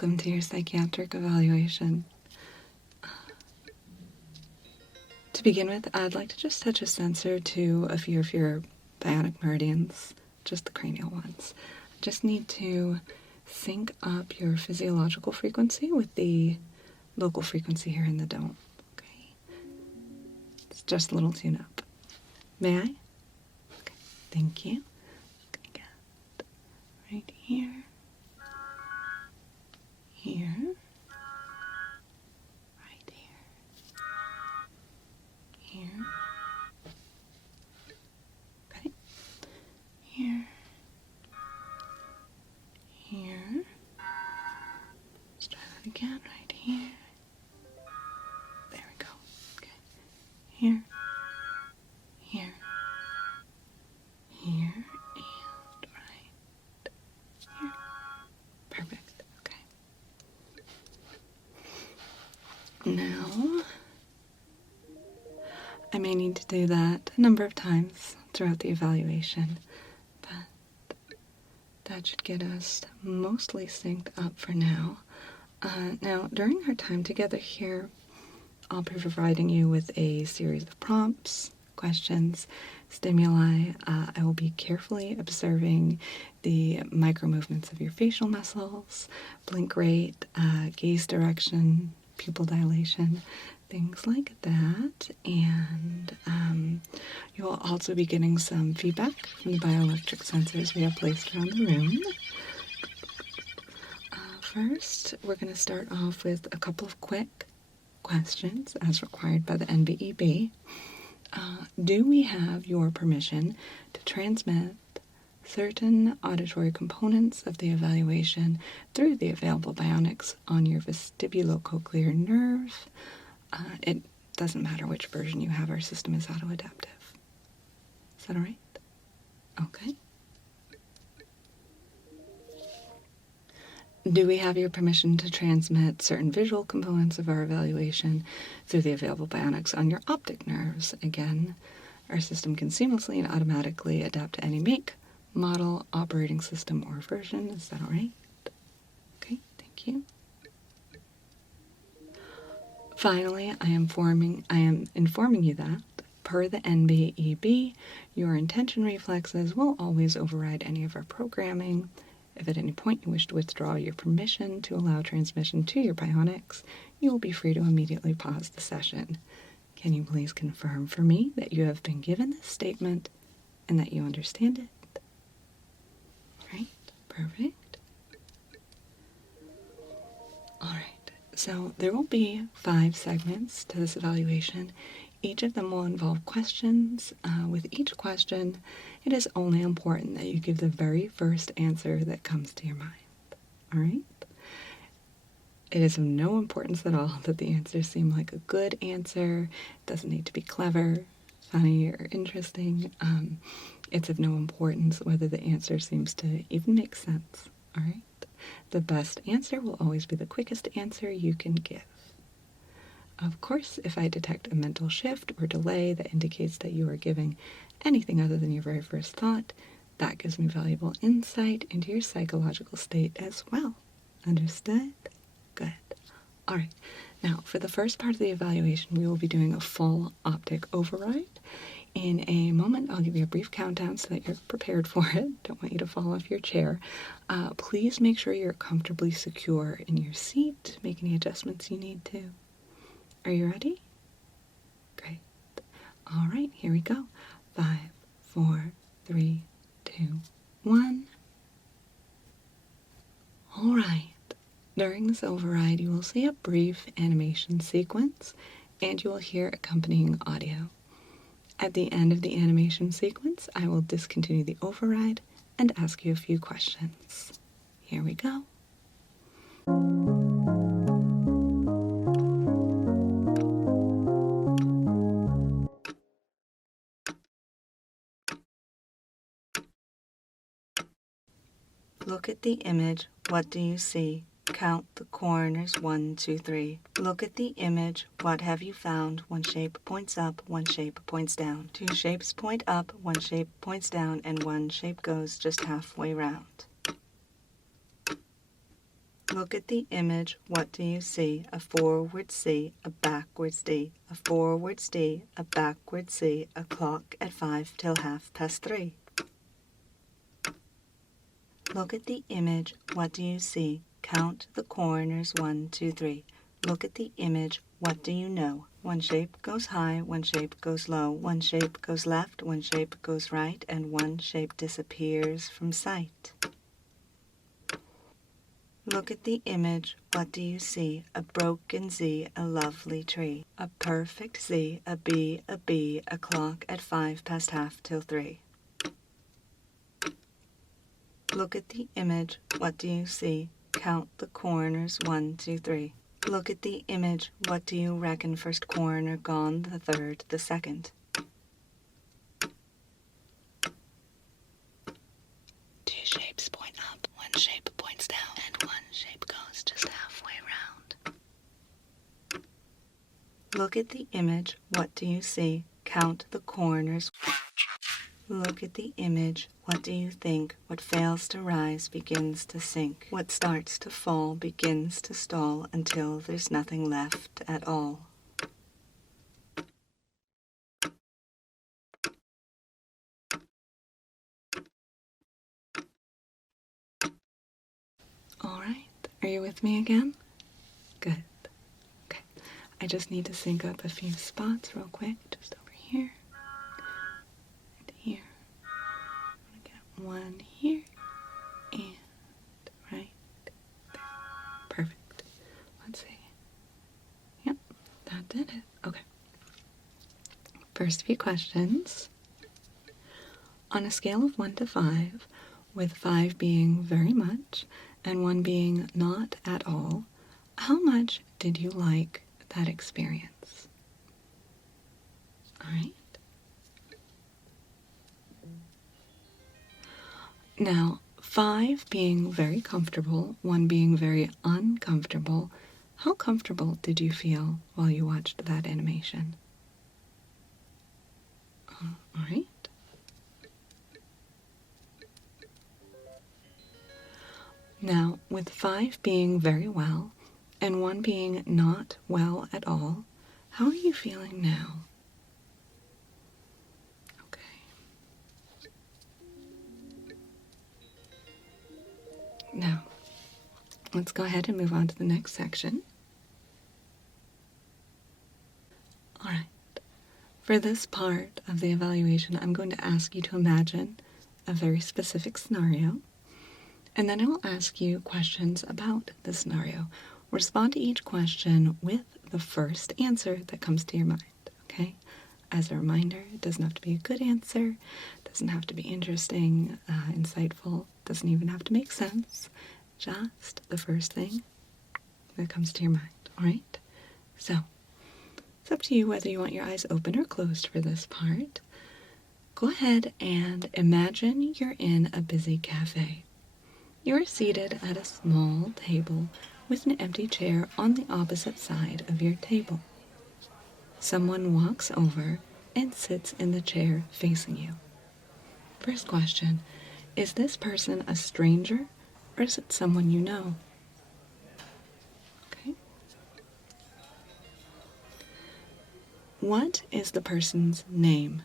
Welcome to your psychiatric evaluation. To begin with, I'd like to just touch a sensor to a few of your bionic meridians, just the cranial ones. I just need to sync up your physiological frequency with the local frequency here in the dome. Okay. It's just a little tune-up. May I? Okay. Thank you. Okay, get right here. Here. Right here. Here. Okay. Here. Here. Let's try that again. Right here. There we go. Okay. Here. Here. Here. And right here. Perfect. Okay. Now, I may need to do that a number of times throughout the evaluation, but that should get us mostly synced up for now. Now, during our time together here, I'll be providing you with a series of prompts, questions, stimuli. I will be carefully observing the micro movements of your facial muscles, blink rate, gaze direction, pupil dilation, things like that. And you will also be getting some feedback from the bioelectric sensors we have placed around the room. First, we're going to start off with a couple of quick questions as required by the NBEB. Do we have your permission to transmit certain auditory components of the evaluation through the available bionics on your vestibulocochlear nerve? It doesn't matter which version you have, our system is auto-adaptive. Is that all right? Okay. Do we have your permission to transmit certain visual components of our evaluation through the available bionics on your optic nerves? Again, our system can seamlessly and automatically adapt to any make, model, operating system, or version. Is that all right? Okay, thank you. Finally, I am informing you that, per the NBEB, your intention reflexes will always override any of our programming. If at any point you wish to withdraw your permission to allow transmission to your bionics, you will be free to immediately pause the session. Can you please confirm for me that you have been given this statement and that you understand it? All right, perfect. All right, so there will be 5 segments to this evaluation. Each of them will involve questions. With each question, it is only important that you give the very first answer that comes to your mind. All right? It is of no importance at all that the answers seem like a good answer. It doesn't need to be clever, funny, or interesting. It's of no importance whether the answer seems to even make sense. All right? The best answer will always be the quickest answer you can give. Of course, if I detect a mental shift or delay that indicates that you are giving anything other than your very first thought, that gives me valuable insight into your psychological state as well. Understood? Good. All right. Now, for the first part of the evaluation, we will be doing a full optic override. In a moment, I'll give you a brief countdown so that you're prepared for it. Don't want you to fall off your chair. Please make sure you're comfortably secure in your seat. Make any adjustments you need to. Are you ready? Great. All right, here we go. 5, 4, 3, 2, 1. All right. During this override, you will see a brief animation sequence, and you will hear accompanying audio. At the end of the animation sequence, I will discontinue the override and ask you a few questions. Here we go. Look at the image. What do you see? Count the corners. 1, 2, 3. Look at the image. What have you found? One shape points up, one shape points down. 2 shapes point up, one shape points down, and one shape goes just halfway round. Look at the image. What do you see? A forward C, a backwards D, a forwards D, a backwards C, a clock at 5 till 3:30. Look at the image. What do you see? Count the corners. 1, 2, 3. Look at the image. What do you know? One shape goes high, one shape goes low, one shape goes left, one shape goes right, and one shape disappears from sight. Look at the image. What do you see? A broken Z, a lovely tree. A perfect Z, a B, a clock at 5 past half till 3. Look at the image. What do you see? Count the corners. 1, 2, 3. Look at the image. What do you reckon? First corner gone, the third, the second. Two shapes point up, one shape points down, and one shape goes just halfway round. Look at the image. What do you see? Count the corners. Look at the image. What do you think? What fails to rise begins to sink. What starts to fall begins to stall until there's nothing left at all. All right. Are you with me again? Good. Okay. I just need to sync up a few spots real quick. Just over here. And here. I'm going to get one here. And right there. Perfect. Let's see. Yep. That did it. Okay. First few questions. On a scale of 1 to 5, with 5 being very much and 1 being not at all, how much did you like that experience? All right. Now, 5 being very comfortable, 1 being very uncomfortable, how comfortable did you feel while you watched that animation? All right. Now, with 5 being very well and 1 being not well at all, how are you feeling now? Okay. Now, let's go ahead and move on to the next section. All right. For this part of the evaluation, I'm going to ask you to imagine a very specific scenario, and then I will ask you questions about the scenario. Respond to each question with the first answer that comes to your mind, okay? As a reminder, it doesn't have to be a good answer, it doesn't have to be interesting, insightful, doesn't even have to make sense, just the first thing that comes to your mind, all right? So, it's up to you whether you want your eyes open or closed for this part. Go ahead and imagine you're in a busy cafe. You're seated at a small table with an empty chair on the opposite side of your table. Someone walks over and sits in the chair facing you. First question, is this person a stranger or is it someone you know? Okay. What is the person's name?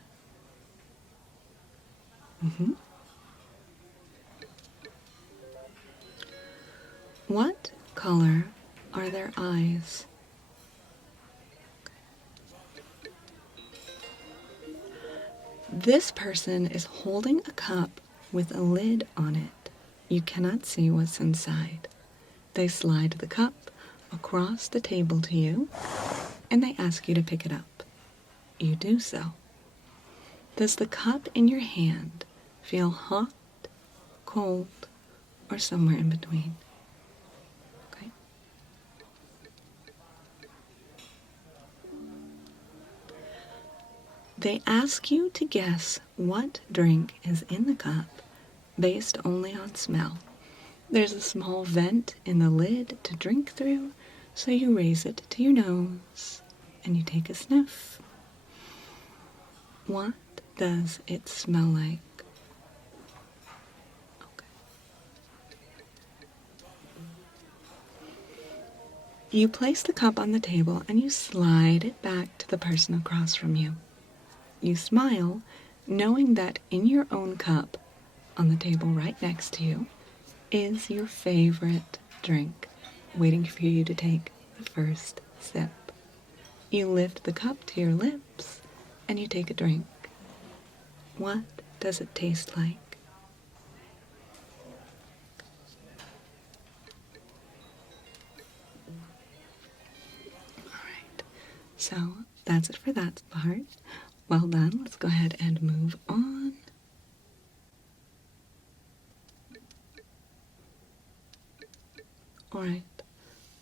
What color are their eyes? This person is holding a cup with a lid on it. You cannot see what's inside. They slide the cup across the table to you, and they ask you to pick it up. You do so. Does the cup in your hand feel hot, cold, or somewhere in between? Okay. They ask you to guess what drink is in the cup based only on smell. There's a small vent in the lid to drink through, so you raise it to your nose and you take a sniff. What does it smell like? Okay. You place the cup on the table and you slide it back to the person across from you. You smile, knowing that in your own cup, on the table right next to you, is your favorite drink, waiting for you to take the first sip. You lift the cup to your lips and you take a drink. What does it taste like? Alright, so that's it for that part. Well done. Let's go ahead and move on. Alright,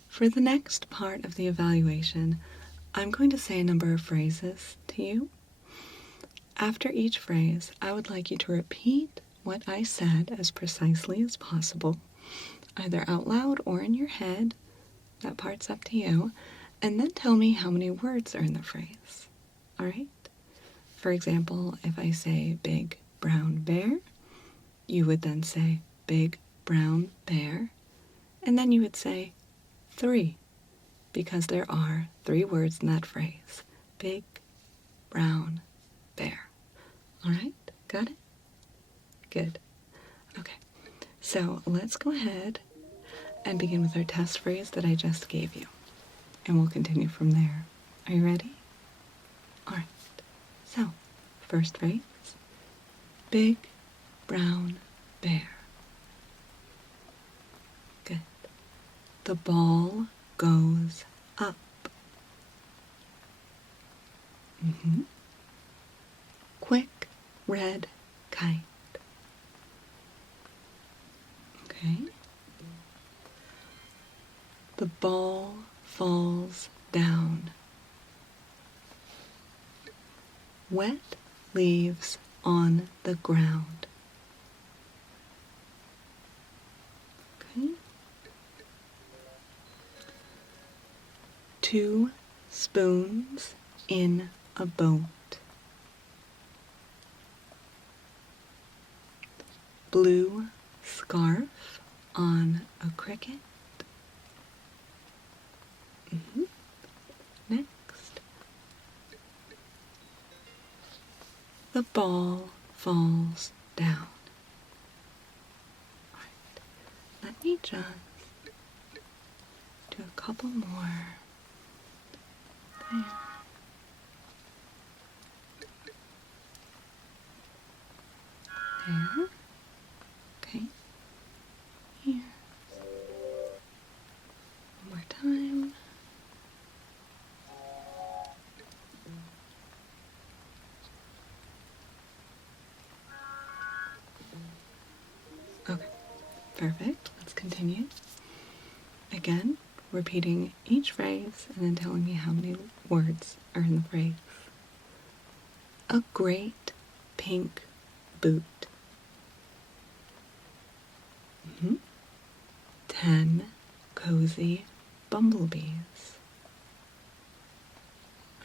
for the next part of the evaluation, I'm going to say a number of phrases to you. After each phrase, I would like you to repeat what I said as precisely as possible, either out loud or in your head. That part's up to you. And then tell me how many words are in the phrase. Alright? For example, if I say big brown bear, you would then say big brown bear, and then you would say 3, because there are 3 words in that phrase. Big brown bear. Alright? Got it? Good. Okay. So let's go ahead and begin with our test phrase that I just gave you. And we'll continue from there. Are you ready? Alright. So, first phrase. Big brown bear. Good. The ball goes up. Quick red kite. Okay. The ball falls down. Wet leaves on the ground. Okay. 2 spoons in a boat. Blue scarf on a cricket. Next. The ball falls down. Right. Let me just do a couple more. There. There. Okay. Here. One more time. Okay, perfect. Let's continue. Again, repeating each phrase and then telling me how many words are in the phrase. A great pink boot. 10 cozy bumblebees.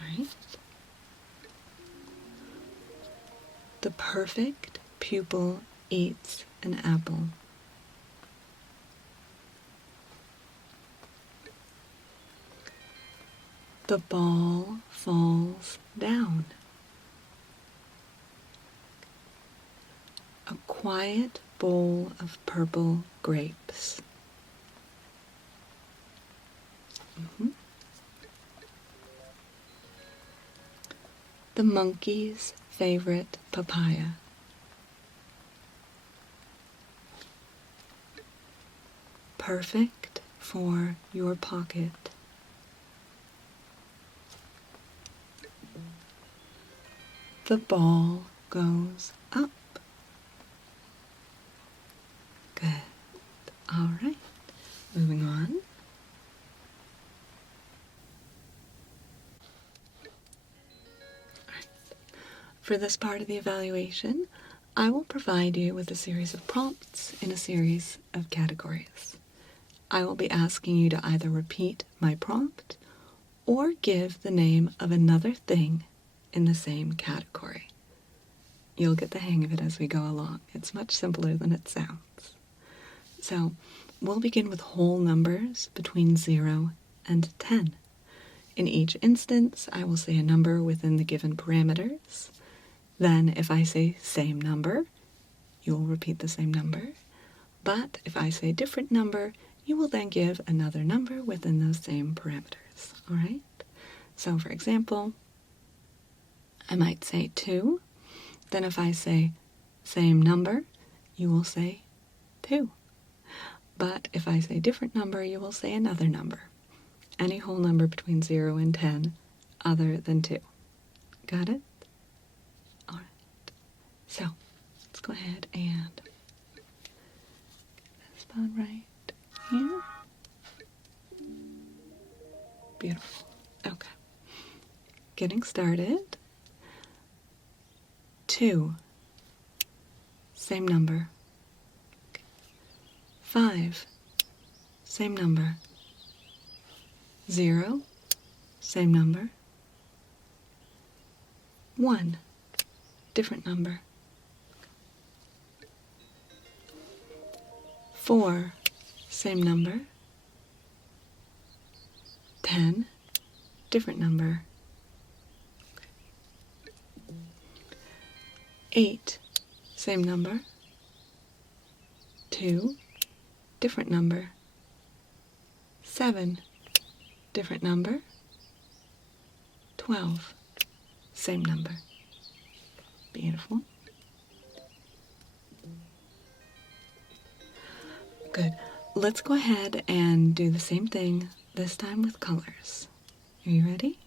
Alright. The perfect pupil eats an apple. The ball falls down. A quiet bowl of purple grapes. The monkey's favorite papaya. Perfect for your pocket. The ball goes up. Good. All right. Moving on. For this part of the evaluation, I will provide you with a series of prompts in a series of categories. I will be asking you to either repeat my prompt or give the name of another thing in the same category. You'll get the hang of it as we go along. It's much simpler than it sounds. So, we'll begin with whole numbers between 0 and 10. In each instance, I will say a number within the given parameters. Then, if I say same number, you will repeat the same number. But if I say different number, you will then give another number within those same parameters. All right? So, for example, I might say 2. Then if I say same number, you will say 2. But if I say different number, you will say another number. Any whole number between 0 and 10 other than 2. Got it? All right. So, let's go ahead and get this spot right here. Beautiful. Okay. Getting started. 2. Same number. 5. Same number. 0. Same number. 1. Different number. 4. Same number. 10. Different number. 8. Same number. 2. Different number. 7. Different number. 12. Same number. Beautiful. Good. Let's go ahead and do the same thing, this time with colors. Are you ready?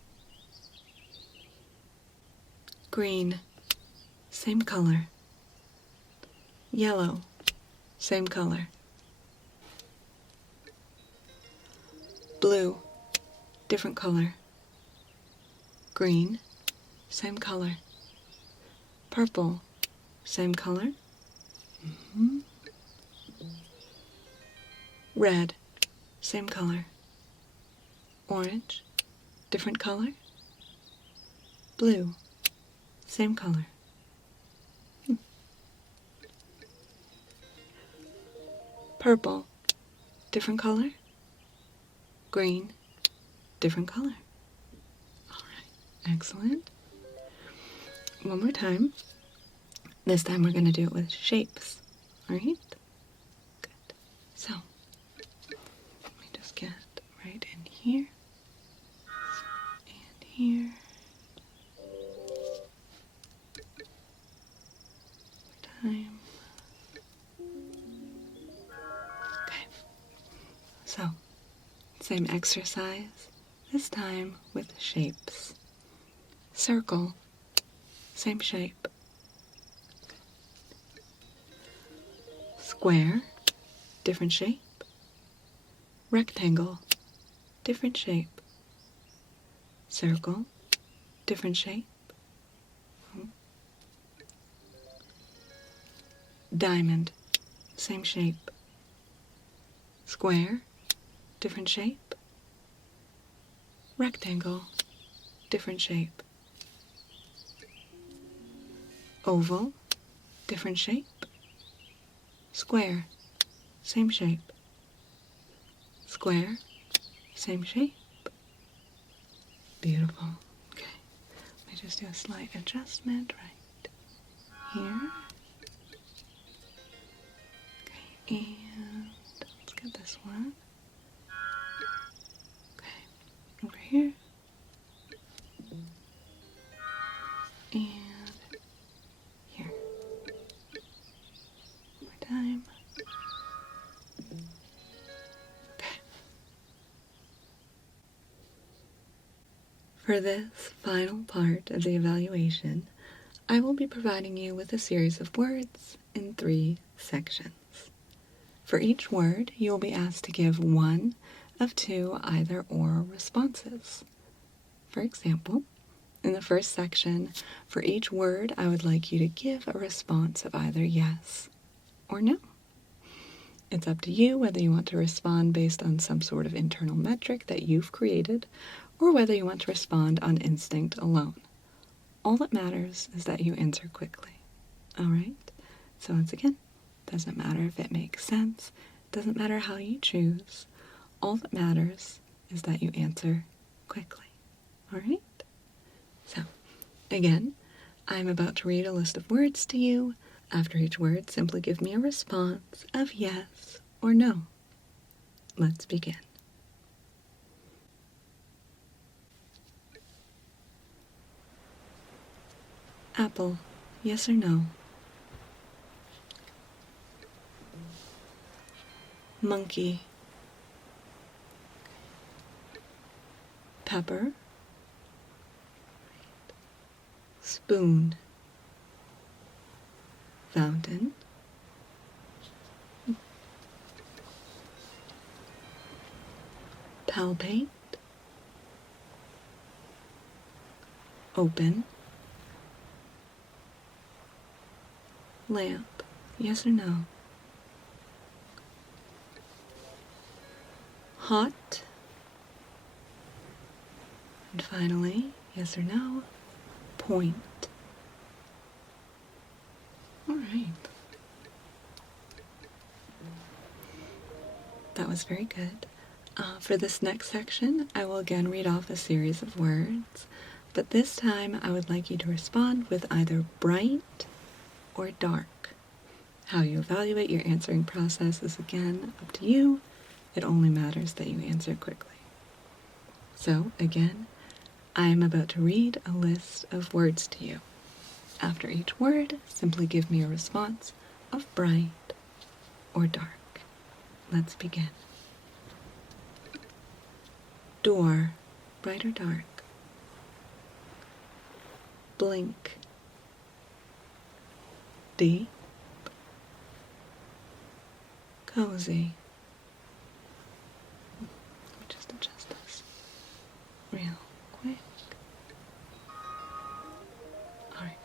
Green. Same color. Yellow. Same color. Blue. Different color. Green. Same color. Purple. Same color. Red. Same color. Orange. Different color. Blue. Same color. Purple. Different color. Green. Different color. All right. Excellent. One more time. This time we're going to do it with shapes. All right? Good. So, let me just get right in here. And here. Time. Okay. So, same exercise, this time with shapes. Circle, same shape. Square, different shape. Rectangle, different shape. Circle, different shape. Diamond, same shape. Square, different shape. Rectangle, different shape. Oval, different shape. Square, same shape. Square, same shape. Beautiful. Okay, let me just do a slight adjustment right here. Okay, and let's get this one. Okay, over here. And here. One more time. Okay. For this final part of the evaluation, I will be providing you with a series of words in 3 sections. For each word, you will be asked to give one of 2 either-or responses. For example, in the first section, for each word, I would like you to give a response of either yes or no. It's up to you whether you want to respond based on some sort of internal metric that you've created, or whether you want to respond on instinct alone. All that matters is that you answer quickly. All right? So once again, doesn't matter if it makes sense, doesn't matter how you choose. All that matters is that you answer quickly. All right? So, again, I'm about to read a list of words to you. After each word, simply give me a response of yes or no. Let's begin. Apple, yes or no? Monkey. Pepper. Spoon. Fountain. Palpate. Open. Lamp, yes or no? Hot. And finally, yes or no? Point. All right. That was very good. For this next section, I will again read off a series of words, but this time I would like you to respond with either bright or dark. How you evaluate your answering process is again up to you. It only matters that you answer quickly. So, again, I am about to read a list of words to you. After each word, simply give me a response of bright or dark. Let's begin. Door, bright or dark? Blink. Deep. Cozy. Let me just adjust this real quick. Alright.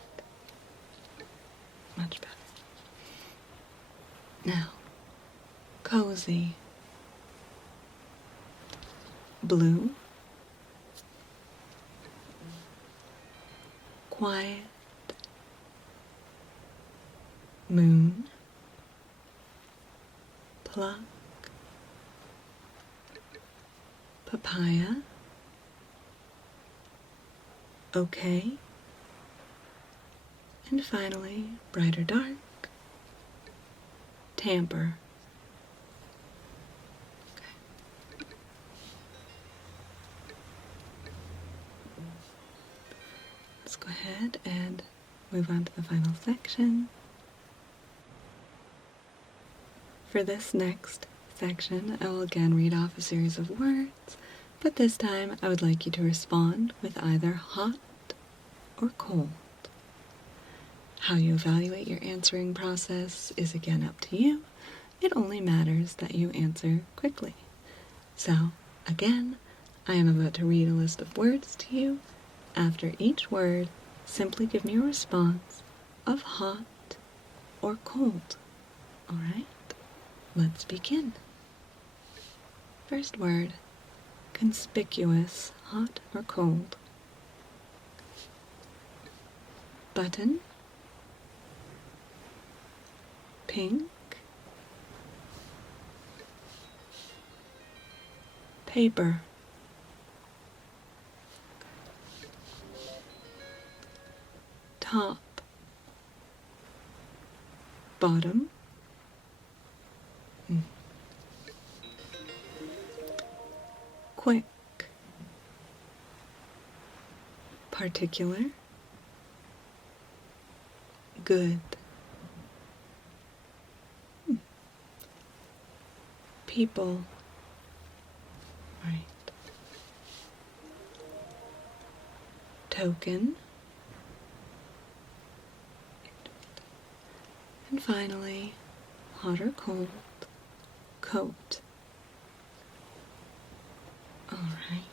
Much better. Now, cozy. Blue. Quiet. Moon. Pluck. Papaya. Okay. And finally, bright or dark? Tamper. Okay. Let's go ahead and move on to the final section. For this next section, I will again read off a series of words, but this time I would like you to respond with either hot or cold. How you evaluate your answering process is again up to you. It only matters that you answer quickly. So, again, I am about to read a list of words to you. After each word, simply give me a response of hot or cold. All right? Let's begin. First word, conspicuous, hot or cold? Button. Pink. Paper. Top. Bottom. Quick. Particular. Good. People. Right. Token. And finally, hot or cold, coat. All right.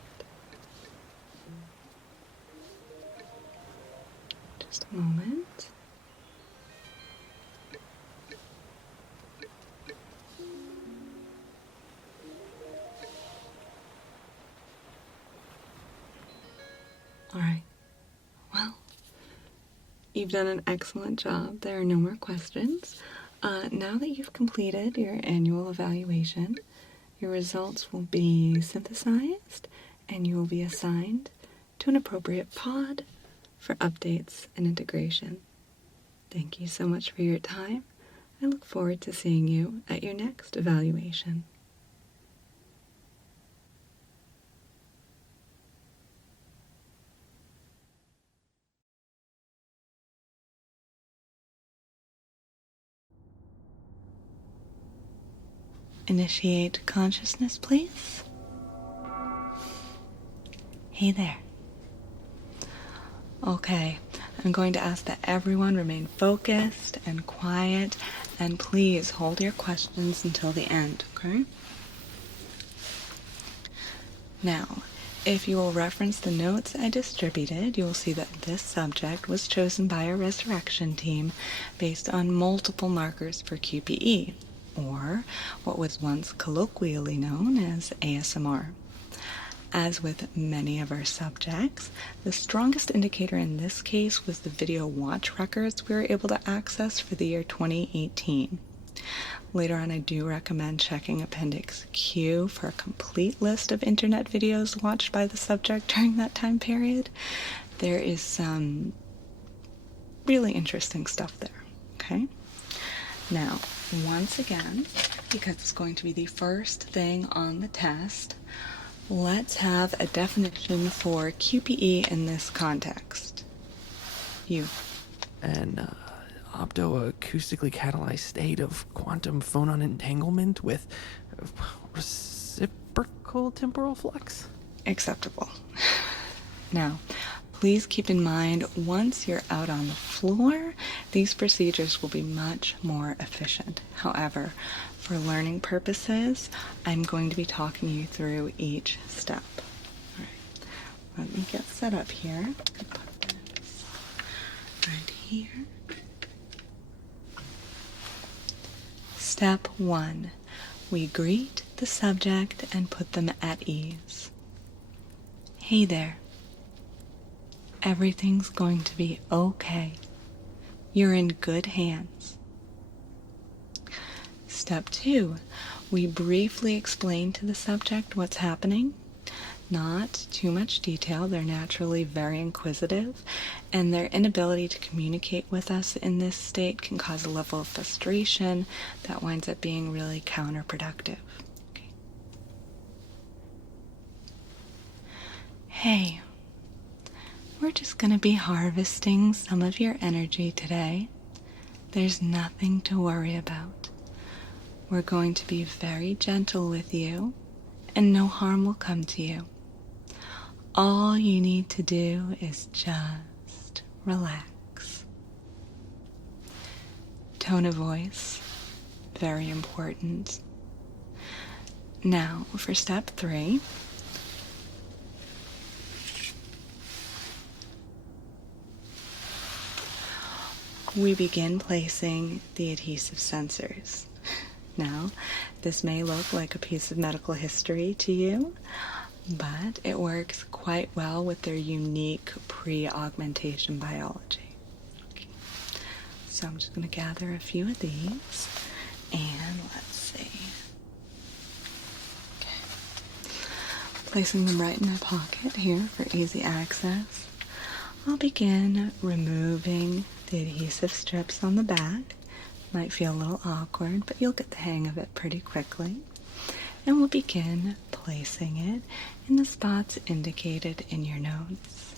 Just a moment. All right. Well, you've done an excellent job. There are no more questions. Now that you've completed your annual evaluation, Your results will be synthesized and you will be assigned to an appropriate pod for updates and integration. Thank you so much for your time. I look forward to seeing you at your next evaluation. Initiate consciousness, please. Hey there. Okay, I'm going to ask that everyone remain focused and quiet, and please hold your questions until the end, okay? Now, if you will reference the notes I distributed, you will see that this subject was chosen by our resurrection team based on multiple markers for QPE, or what was once colloquially known as ASMR. As with many of our subjects, the strongest indicator in this case was the video watch records we were able to access for the year 2018. Later on, I do recommend checking Appendix Q for a complete list of internet videos watched by the subject during that time period. There is some really interesting stuff there, okay? Now, once again, because it's going to be the first thing on the test, let's have a definition for QPE in this context. You. An optoacoustically catalyzed state of quantum phonon entanglement with reciprocal temporal flux. Acceptable. Now, please keep in mind, once you're out on the floor, these procedures will be much more efficient. However, for learning purposes, I'm going to be talking you through each step. All right, let me get set up here. Put this right here. Step 1. We greet the subject and put them at ease. Hey there. Everything's going to be okay. You're in good hands. Step 2, we briefly explain to the subject what's happening. Not too much detail. They're naturally very inquisitive, and their inability to communicate with us in this state can cause a level of frustration that winds up being really counterproductive. Okay. Hey, we're just going to be harvesting some of your energy today. There's nothing to worry about. We're going to be very gentle with you, and no harm will come to you. All you need to do is just relax. Tone of voice, very important. Now, for step 3, we begin placing the adhesive sensors. Now, this may look like a piece of medical history to you, but it works quite well with their unique pre-augmentation biology. Okay. So I'm just going to gather a few of these, and let's see. Okay. Placing them right in my pocket here for easy access. I'll begin removing the adhesive strips on the back. Might feel a little awkward, but you'll get the hang of it pretty quickly. And we'll begin placing it in the spots indicated in your notes.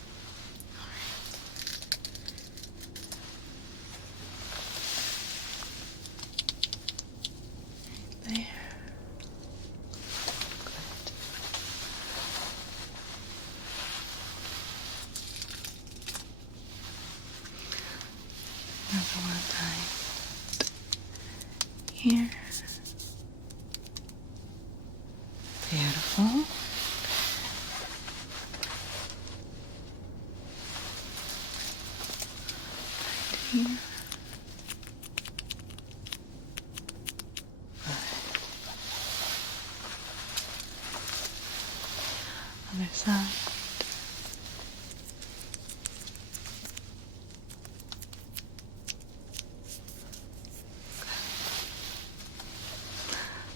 Right there. Good. Another one right here. Beautiful. Right here. Good. Other side.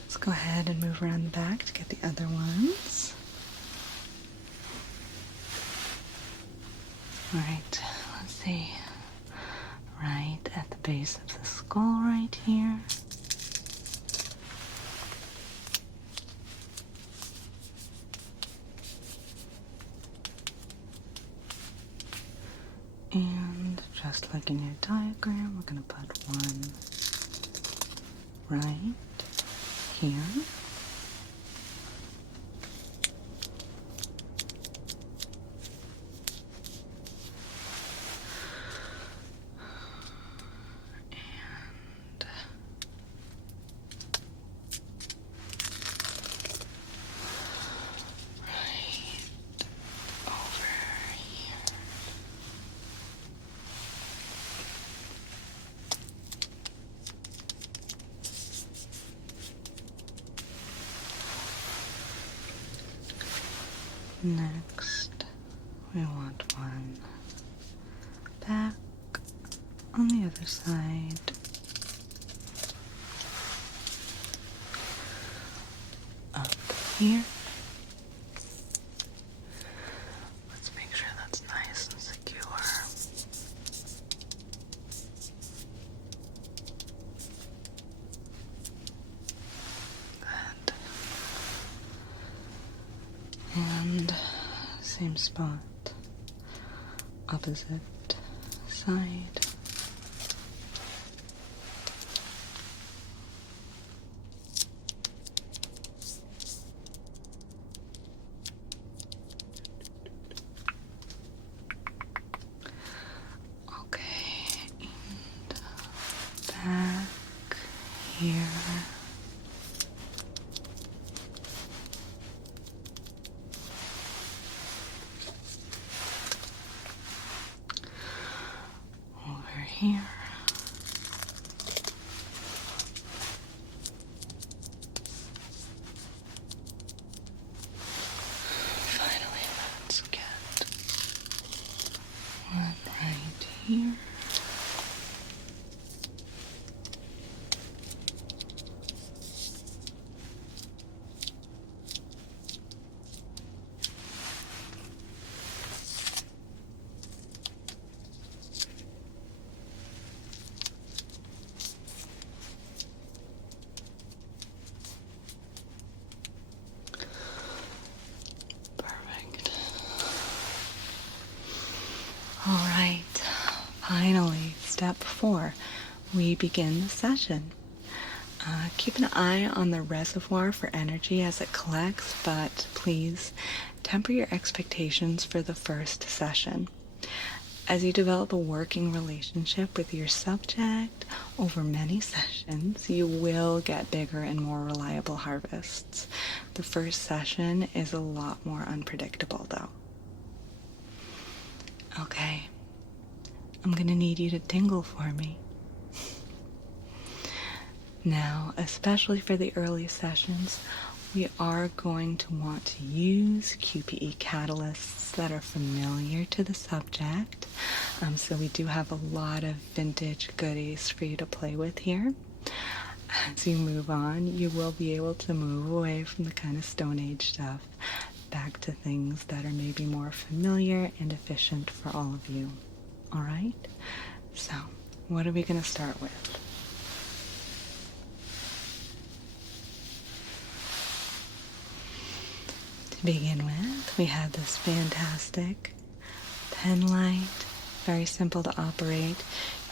Let's go go ahead and move around the back to get the other ones. Alright, let's see. Right at the base of the skull right here. And just like in your diagram, we're going to put one right here. Next, we want one back on the other side. Up here. Let's make sure that's nice and secure. And same spot, opposite side. Okay, and back here. Here. Finally, let's get one right here. Alright, finally, step 4. We begin the session. Keep an eye on the reservoir for energy as it collects, but please temper your expectations for the first session. As you develop a working relationship with your subject over many sessions, you will get bigger and more reliable harvests. The first session is a lot more unpredictable, though. Okay, I'm gonna need you to tingle for me. Now, especially for the early sessions, we are going to want to use QPE catalysts that are familiar to the subject. So we do have a lot of vintage goodies for you to play with here. As you move on, you will be able to move away from the kind of Stone Age stuff back to things that are maybe more familiar and efficient for all of you. Alright? So, what are we going to start with? To begin with, we have this fantastic pen light, very simple to operate.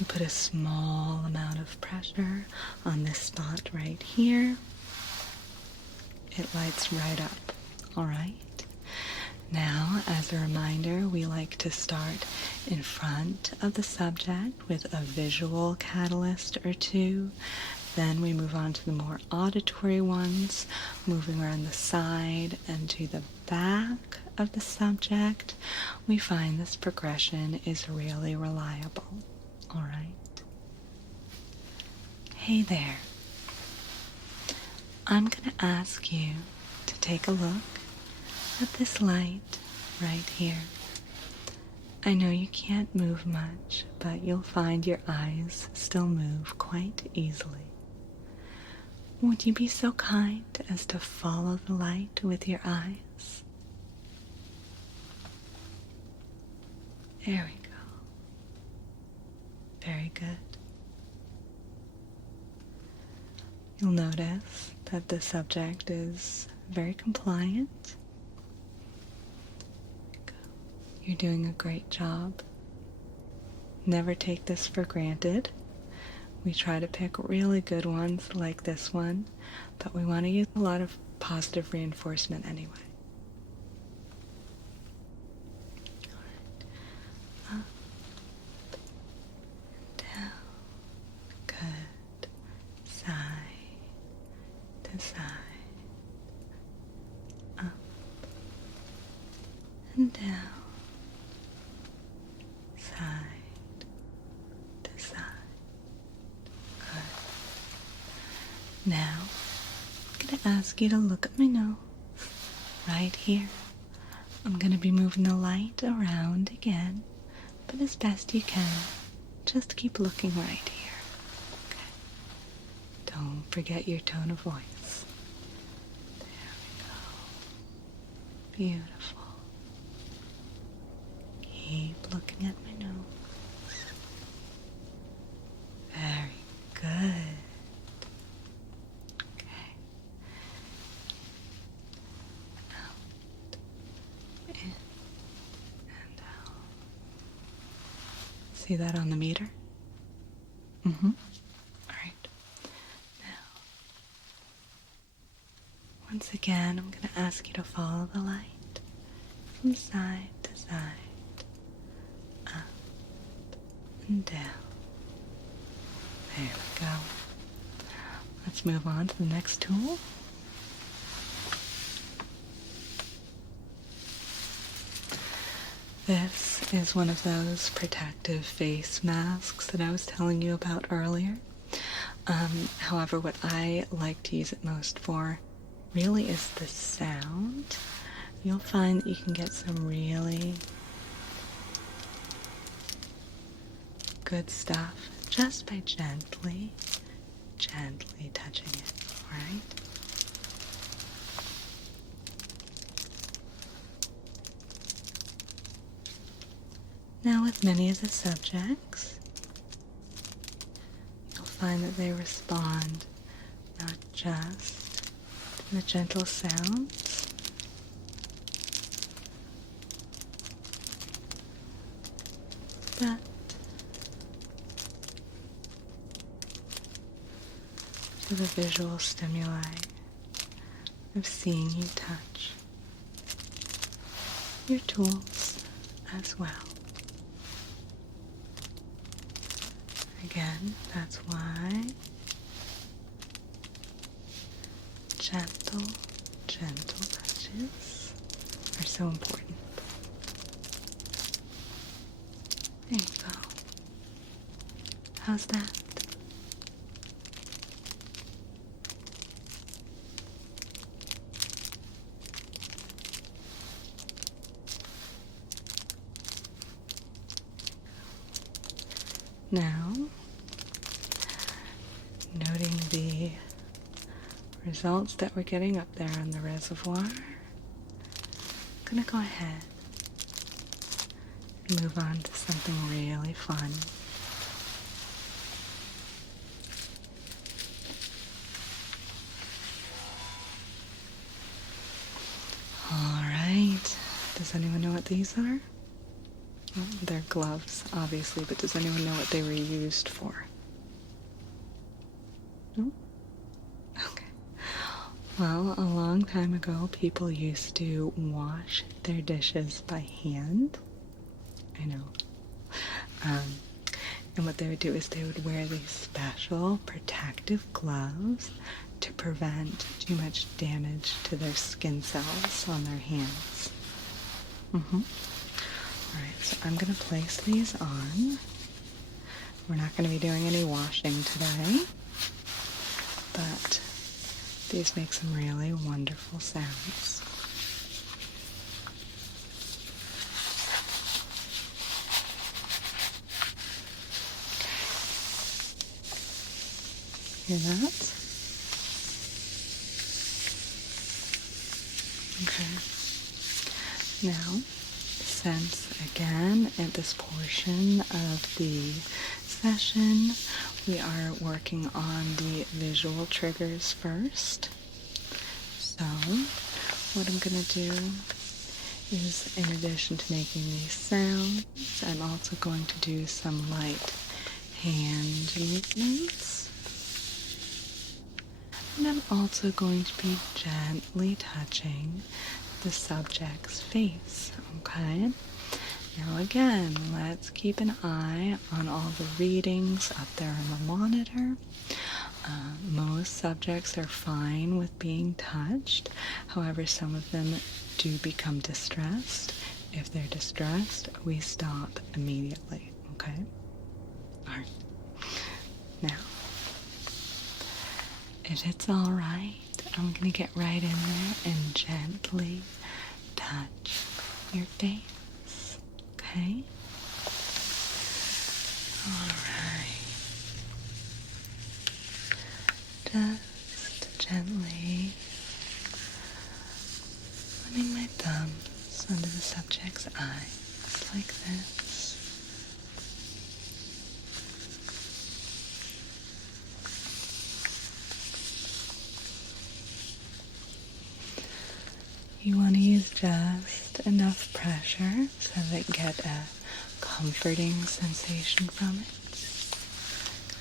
You put a small amount of pressure on this spot right here. It lights right up, alright? Now, as a reminder, we like to start in front of the subject with a visual catalyst or two. Then we move on to the more auditory ones, moving around the side and to the back of the subject. We find this progression is really reliable. All right. Hey there. I'm going to ask you to take a look at this light right here. I know you can't move much, but you'll find your eyes still move quite easily. Would you be so kind as to follow the light with your eyes? There we go. Very good. You'll notice that the subject is very compliant. You're doing a great job. Never take this for granted. We try to pick really good ones like this one, but we want to use a lot of positive reinforcement anyway. Up, down, good, side to side, up and down, side to side. Now, I'm going to ask you to look at my nose, right here. I'm going to be moving the light around again, but as best you can, just keep looking right here. Okay. Don't forget your tone of voice. There we go. Beautiful. Keep looking at my nose. Very good. See that on the meter? Mm-hmm. All right. Now, once again, I'm going to ask you to follow the light from side to side, up and down. There we go. Let's move on to the next tool. This is one of those protective face masks that I was telling you about earlier. However, what I like to use it most for really is the sound. You'll find that you can get some really good stuff just by gently touching it, alright? Now, with many of the subjects, you'll find that they respond not just to the gentle sounds, but to the visual stimuli of seeing you touch your tools as well. Again, that's why gentle touches are so important. There you go. How's that? Now, noting the results that we're getting up there on the reservoir, I'm going to go ahead and move on to something really fun. Alright, does anyone know what these are? Well, they're gloves, obviously, but does anyone know what they were used for? No? Okay. Well, a long time ago, people used to wash their dishes by hand. I know. And what they would do is they would wear these special protective gloves to prevent too much damage to their skin cells on their hands. Alright, so I'm going to place these on. We're not going to be doing any washing today, but these make some really wonderful sounds. Hear that? Okay. Now, since again at this portion of the session we are working on the visual triggers first, so what I'm going to do is, in addition to making these sounds, I'm also going to do some light hand movements. And I'm also going to be gently touching the subject's face, okay? Now again, let's keep an eye on all the readings up there on the monitor. Most subjects are fine with being touched. However, some of them do become distressed. If they're distressed, we stop immediately, okay? Alright. Now, if it's alright, I'm going to get right in there and gently touch your face, okay? Alright. Just gently running my thumbs under the subject's eyes, like this. You want to use just enough pressure so that you get a comforting sensation from it.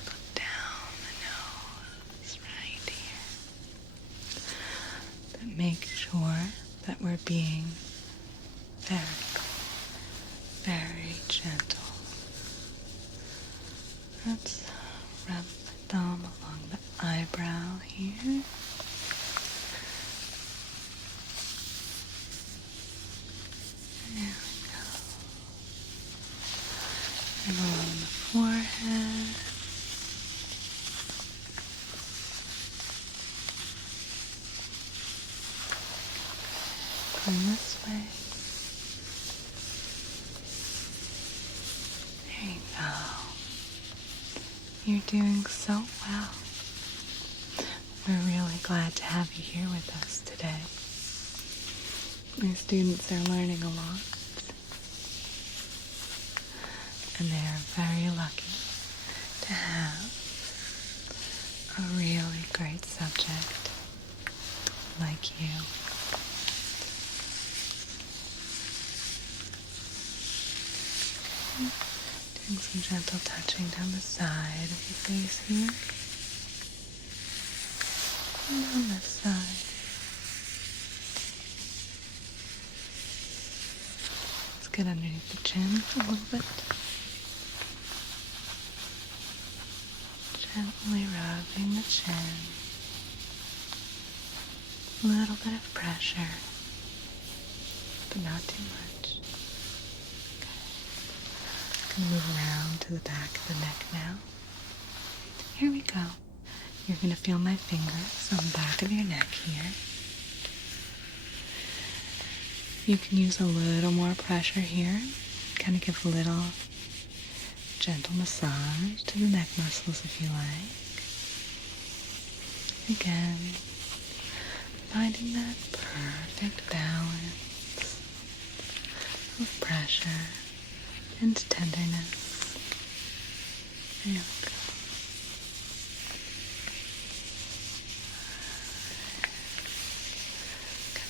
Look down the nose right here. But make sure that we're being very, very gentle. Let's rub the thumb along the eyebrow here. There we go. And along the forehead. Going this way. There you go. You're doing so well. We're really glad to have you here with us today. My students are learning a lot, and they are very lucky to have a really great subject like you. Doing some gentle touching down the side of the face here, and on this side. Get underneath the chin a little bit. Gently rubbing the chin. A little bit of pressure, but not too much. Okay. I'm going to move around to the back of the neck now. Here we go. You're going to feel my fingers on the back of your neck here. You can use a little more pressure here, kind of give a little gentle massage to the neck muscles if you like. Again, finding that perfect balance of pressure and tenderness. There we go.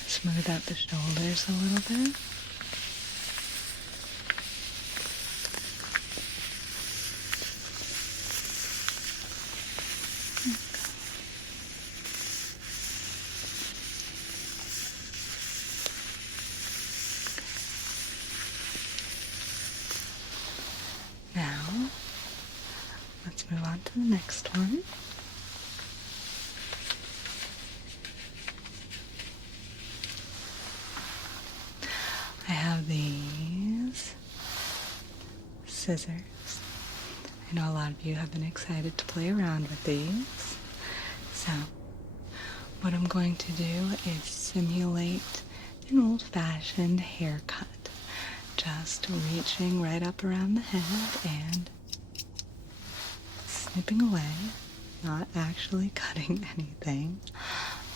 Smooth out the shoulders a little bit. Now, let's move on to the next one. I have these scissors. I know a lot of you have been excited to play around with these. So, what I'm going to do is simulate an old-fashioned haircut. Just reaching right up around the head and snipping away. Not actually cutting anything,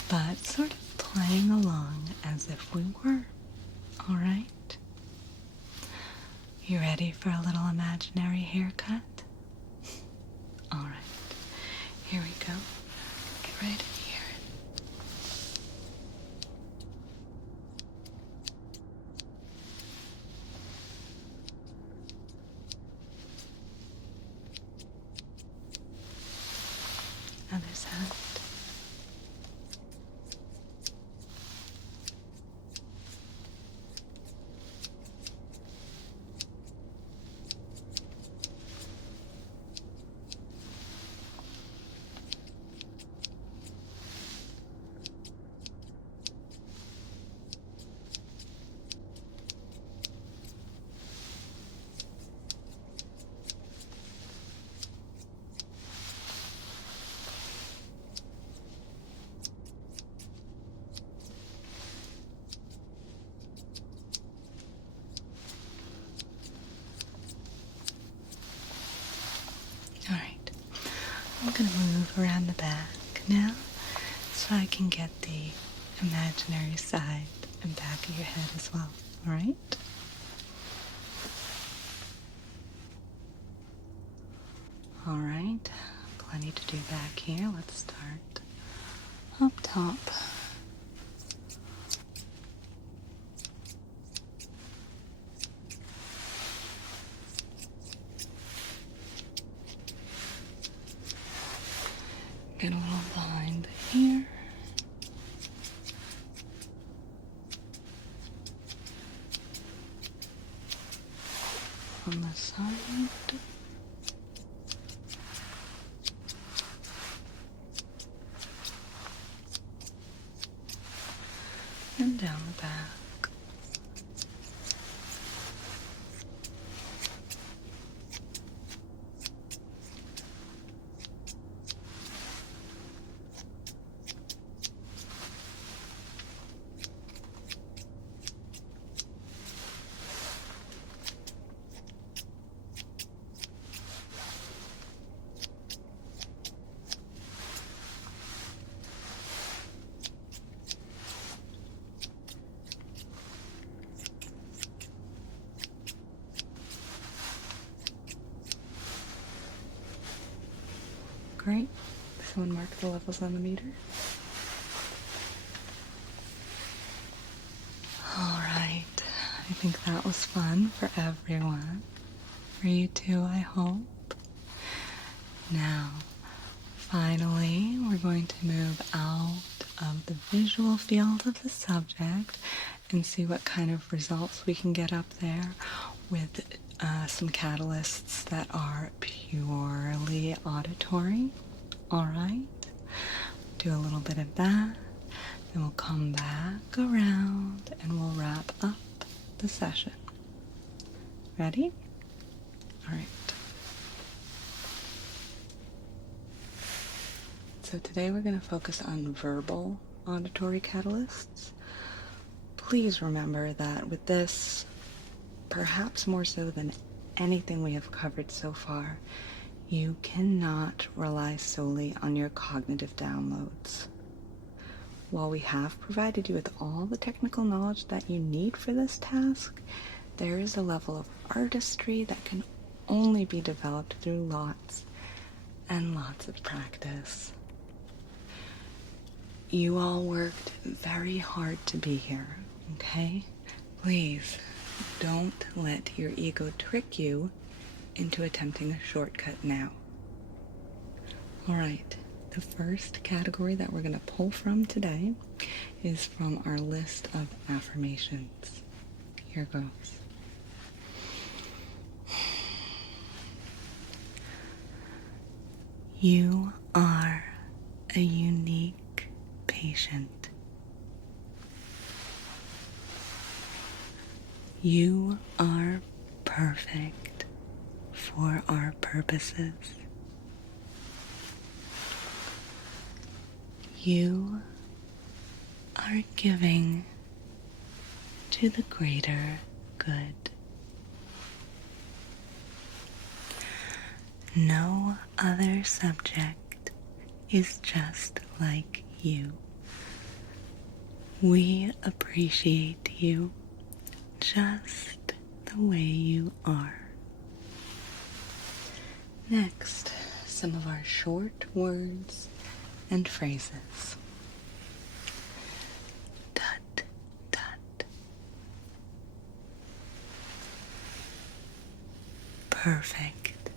but sort of playing along as if we were. All right? You ready for a little imaginary haircut? All right. Here we go. Get right in here. Other side. Alright, I'm going to move around the back now so I can get the imaginary side and back of your head as well. Alright? Alright, plenty to do back here. Let's start up top. Get a little behind here. On the side. And down the back. Great. Someone mark the levels on the meter. Alright. I think that was fun for everyone. For you too, I hope. Now, finally, we're going to move out of the visual field of the subject and see what kind of results we can get up there with some catalysts that are purely auditory. Alright, do a little bit of that, then we'll come back around and we'll wrap up the session. Ready? Alright. So today we're going to focus on verbal auditory catalysts. Please remember that with this, perhaps more so than anything we have covered so far, you cannot rely solely on your cognitive downloads. While we have provided you with all the technical knowledge that you need for this task, there is a level of artistry that can only be developed through lots and lots of practice. You all worked very hard to be here, okay? Please, don't let your ego trick you into attempting a shortcut now. Alright, the first category that we're going to pull from today is from our list of affirmations. Here goes. You are a unique patient. You are perfect for our purposes. You are giving to the greater good. No other subject is just like you. We appreciate you just the way you are. Next, some of our short words and phrases. Tut, tut. Perfect.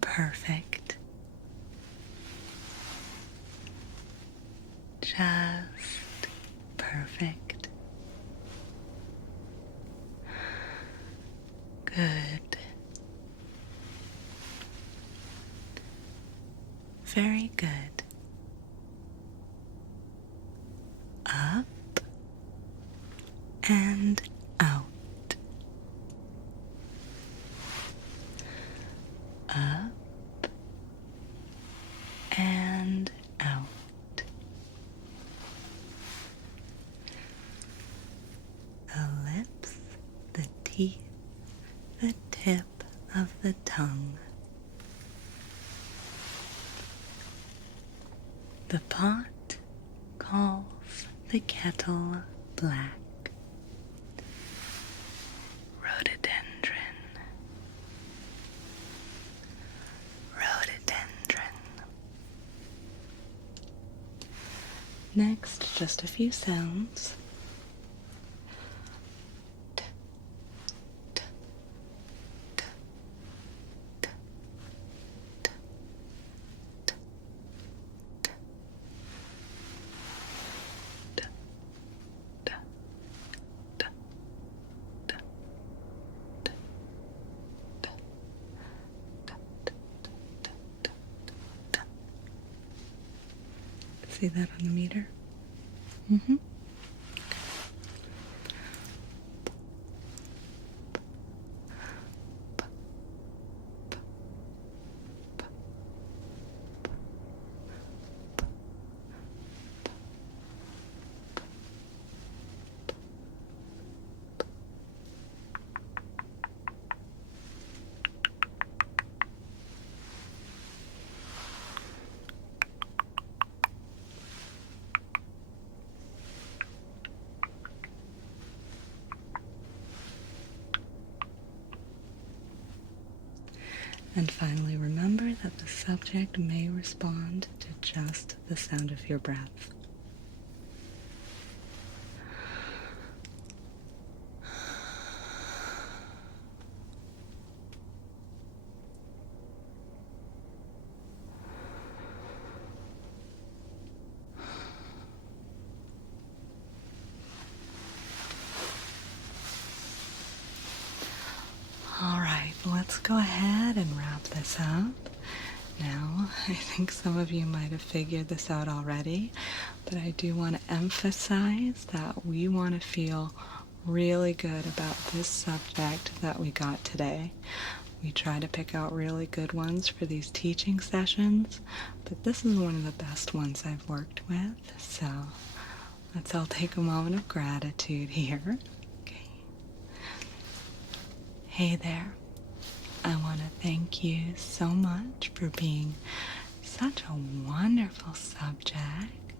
Perfect. Just perfect. Good. Very good. Up and out. Up and out. The lips, the teeth, the tip of the tongue. The pot calls the kettle black. Rhododendron. Rhododendron. Next, just a few sounds. T, t, t, t, t, t, t. See that on the meter? Mm-hmm. And finally, remember that the subject may respond to just the sound of your breath. Alright, let's go ahead and wrap this up. Now, I think some of you might have figured this out already, but I do want to emphasize that we want to feel really good about this subject that we got today. We try to pick out really good ones for these teaching sessions, but this is one of the best ones I've worked with, so let's all take a moment of gratitude here. Hey there, I want to thank you so much for being such a wonderful subject.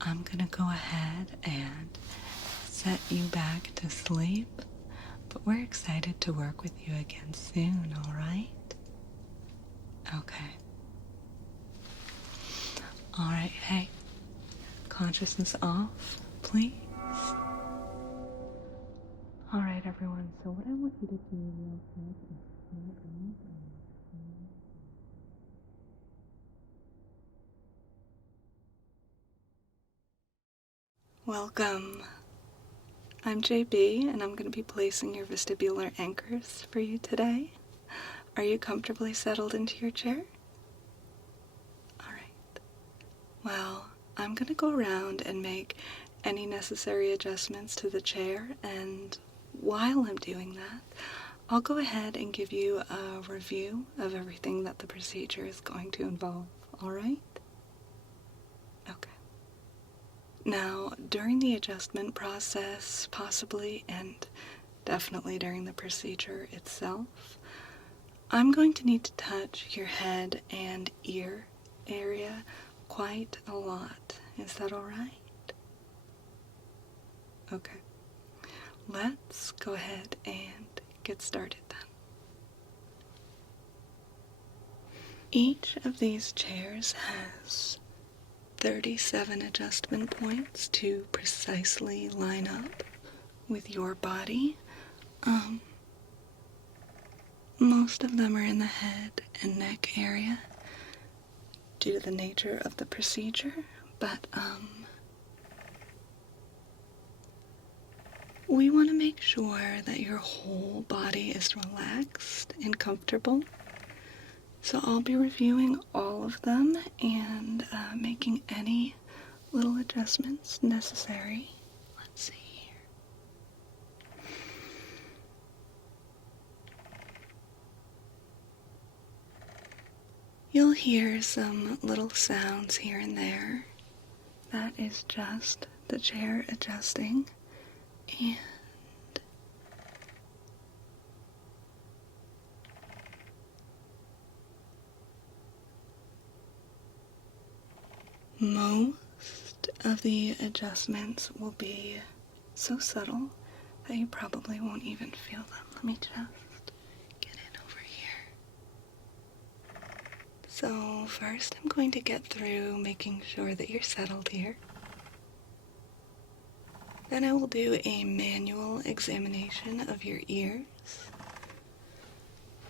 I'm going to go ahead and set you back to sleep, but we're excited to work with you again soon, all right? Okay. All right, hey, consciousness off, please. All right, everyone, so what I want you to do real quick is close your eyes. Welcome. I'm JB, and I'm going to be placing your vestibular anchors for you today. Are you comfortably settled into your chair? All right. Well, I'm going to go around and make any necessary adjustments to the chair, and while I'm doing that, I'll go ahead and give you a review of everything that the procedure is going to involve, all right? Okay. Now, during the adjustment process, possibly, and definitely during the procedure itself, I'm going to need to touch your head and ear area quite a lot. Is that alright? Okay. Let's go ahead and get started then. Each of these chairs has 37 adjustment points to precisely line up with your body. Most of them are in the head and neck area due to the nature of the procedure, but we want to make sure that your whole body is relaxed and comfortable. So I'll be reviewing all of them and making any little adjustments necessary. Let's see here. You'll hear some little sounds here and there. That is just the chair adjusting, and most of the adjustments will be so subtle that you probably won't even feel them. Let me just get in over here. So first I'm going to get through making sure that you're settled here. Then I will do a manual examination of your ears.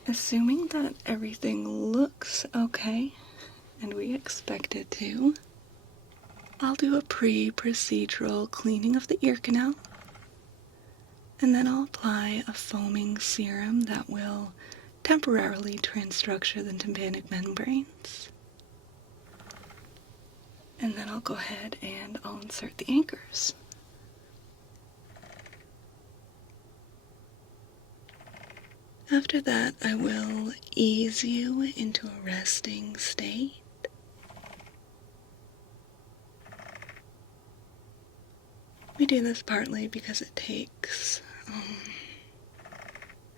Assuming that everything looks okay, and we expect it to, I'll do a pre-procedural cleaning of the ear canal, and then I'll apply a foaming serum that will temporarily transstructure the tympanic membranes. And then I'll go ahead and I'll insert the anchors. After that, I will ease you into a resting state. We do this partly because it takes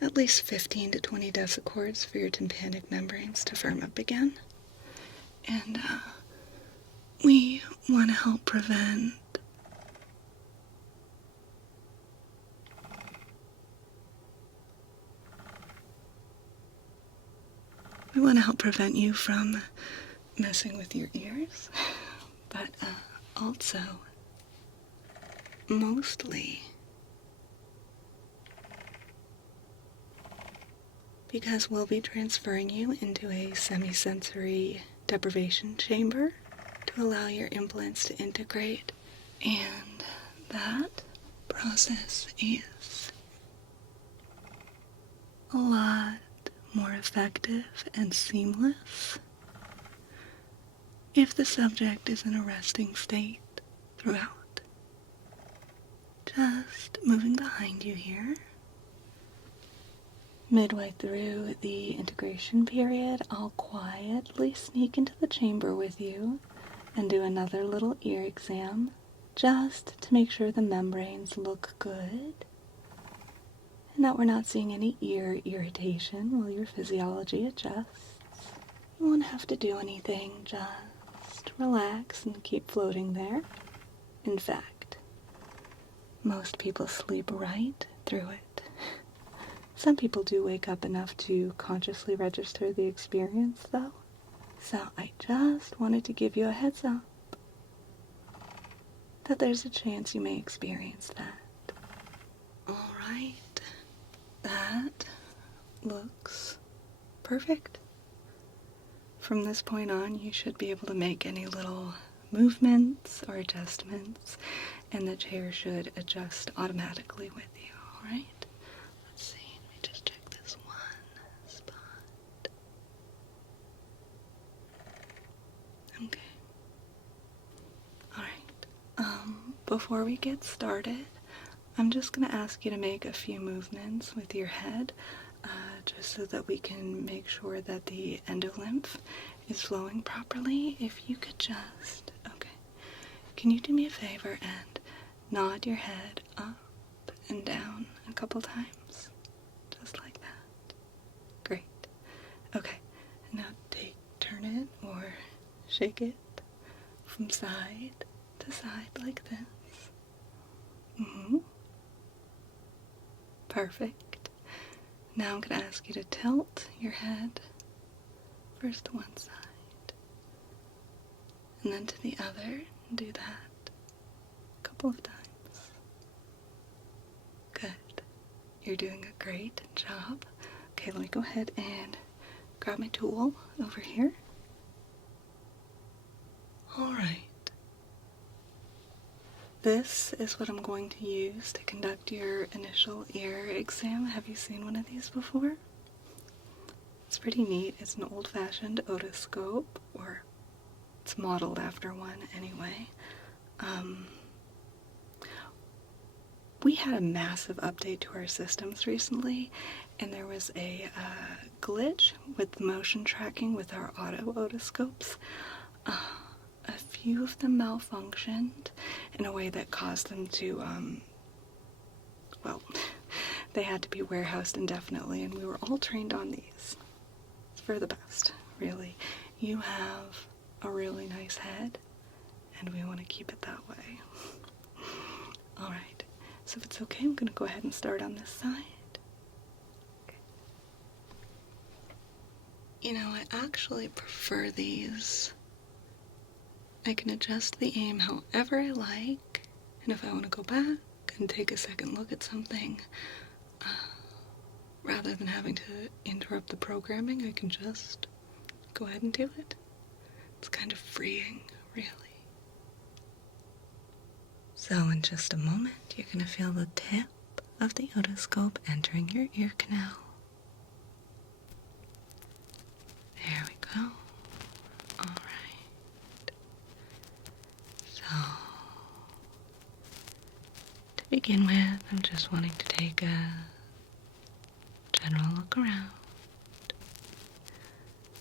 at least 15 to 20 decicords for your tympanic membranes to firm up again. And we want to help prevent you from messing with your ears, but also mostly because we'll be transferring you into a semi-sensory deprivation chamber to allow your implants to integrate, and that process is a lot more effective and seamless if the subject is in a resting state throughout. Just moving behind you here. Midway through the integration period, I'll quietly sneak into the chamber with you and do another little ear exam, just to make sure the membranes look good and that we're not seeing any ear irritation while your physiology adjusts. You won't have to do anything, just relax and keep floating there. In fact, most people sleep right through it. Some people do wake up enough to consciously register the experience, though. So I just wanted to give you a heads up that there's a chance you may experience that. Alright, that looks perfect. From this point on, you should be able to make any little movements or adjustments, and the chair should adjust automatically with you, alright? Let's see, let me just check this one spot. Okay. Alright. Before we get started, I'm just going to ask you to make a few movements with your head, just so that we can make sure that the endolymph is flowing properly. If you could just, okay, can you do me a favor and nod your head up and down a couple times? Just like that. Great. Okay, now turn it or shake it from side to side like this. Mm-hmm. Perfect. Now I'm going to ask you to tilt your head first to one side and then to the other. Do that a couple of times. Good. You're doing a great job. Okay, let me go ahead and grab my tool over here. Alright. This is what I'm going to use to conduct your initial ear exam. Have you seen one of these before? It's pretty neat. It's an old-fashioned otoscope, or it's modeled after one anyway. We had a massive update to our systems recently, and there was a glitch with the motion tracking with our auto otoscopes. A few of them malfunctioned in a way that caused them to, well, they had to be warehoused indefinitely, and we were all trained on these. It's for the best, really. You have a really nice head, and we want to keep it that way. Alright, so if it's okay, I'm going to go ahead and start on this side. Okay. You know, I actually prefer these. I can adjust the aim however I like, and if I want to go back and take a second look at something, rather than having to interrupt the programming, I can just go ahead and do it. It's kind of freeing, really. So in just a moment, you're going to feel the tip of the otoscope entering your ear canal. There we go. Alright. So, to begin with, I'm just wanting to take a general look around.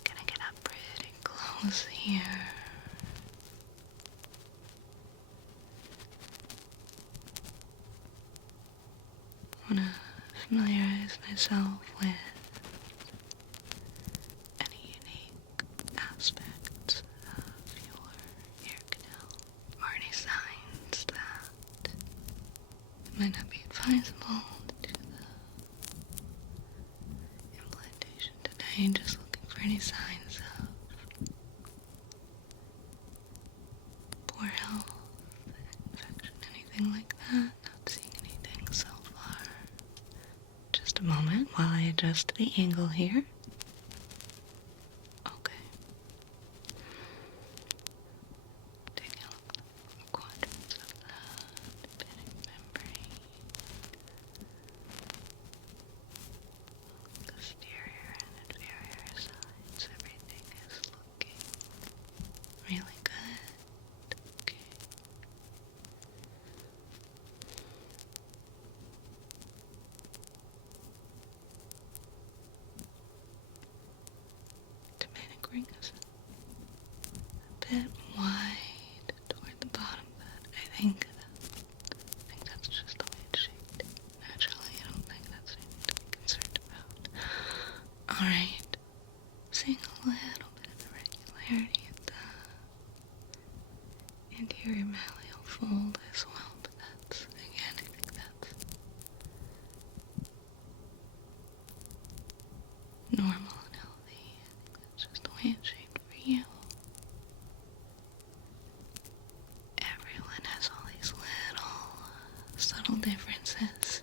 Gonna get up pretty close here. Wanna familiarize myself with any unique aspects of your ear canal, or any signs that might not be advisable to the implantation today. Just looking for any signs of poor health, infection, anything like that. Not seeing anything so far. Just a moment while I adjust the angle here. Okay. Taking a look at the quadrants of the tympanic membrane. The posterior and inferior sides, everything is looking really good. Okay. Tympanic ring is a bit wide toward the bottom, but I think that's just the way it's shaped. Naturally, I don't think that's anything to be concerned about. Alright. Seeing a little bit of irregularity at the anterior malleol fold as well, but that's, again, I think that's normal and healthy. I think that's just the way it's shaped for you. Everyone has all these little subtle differences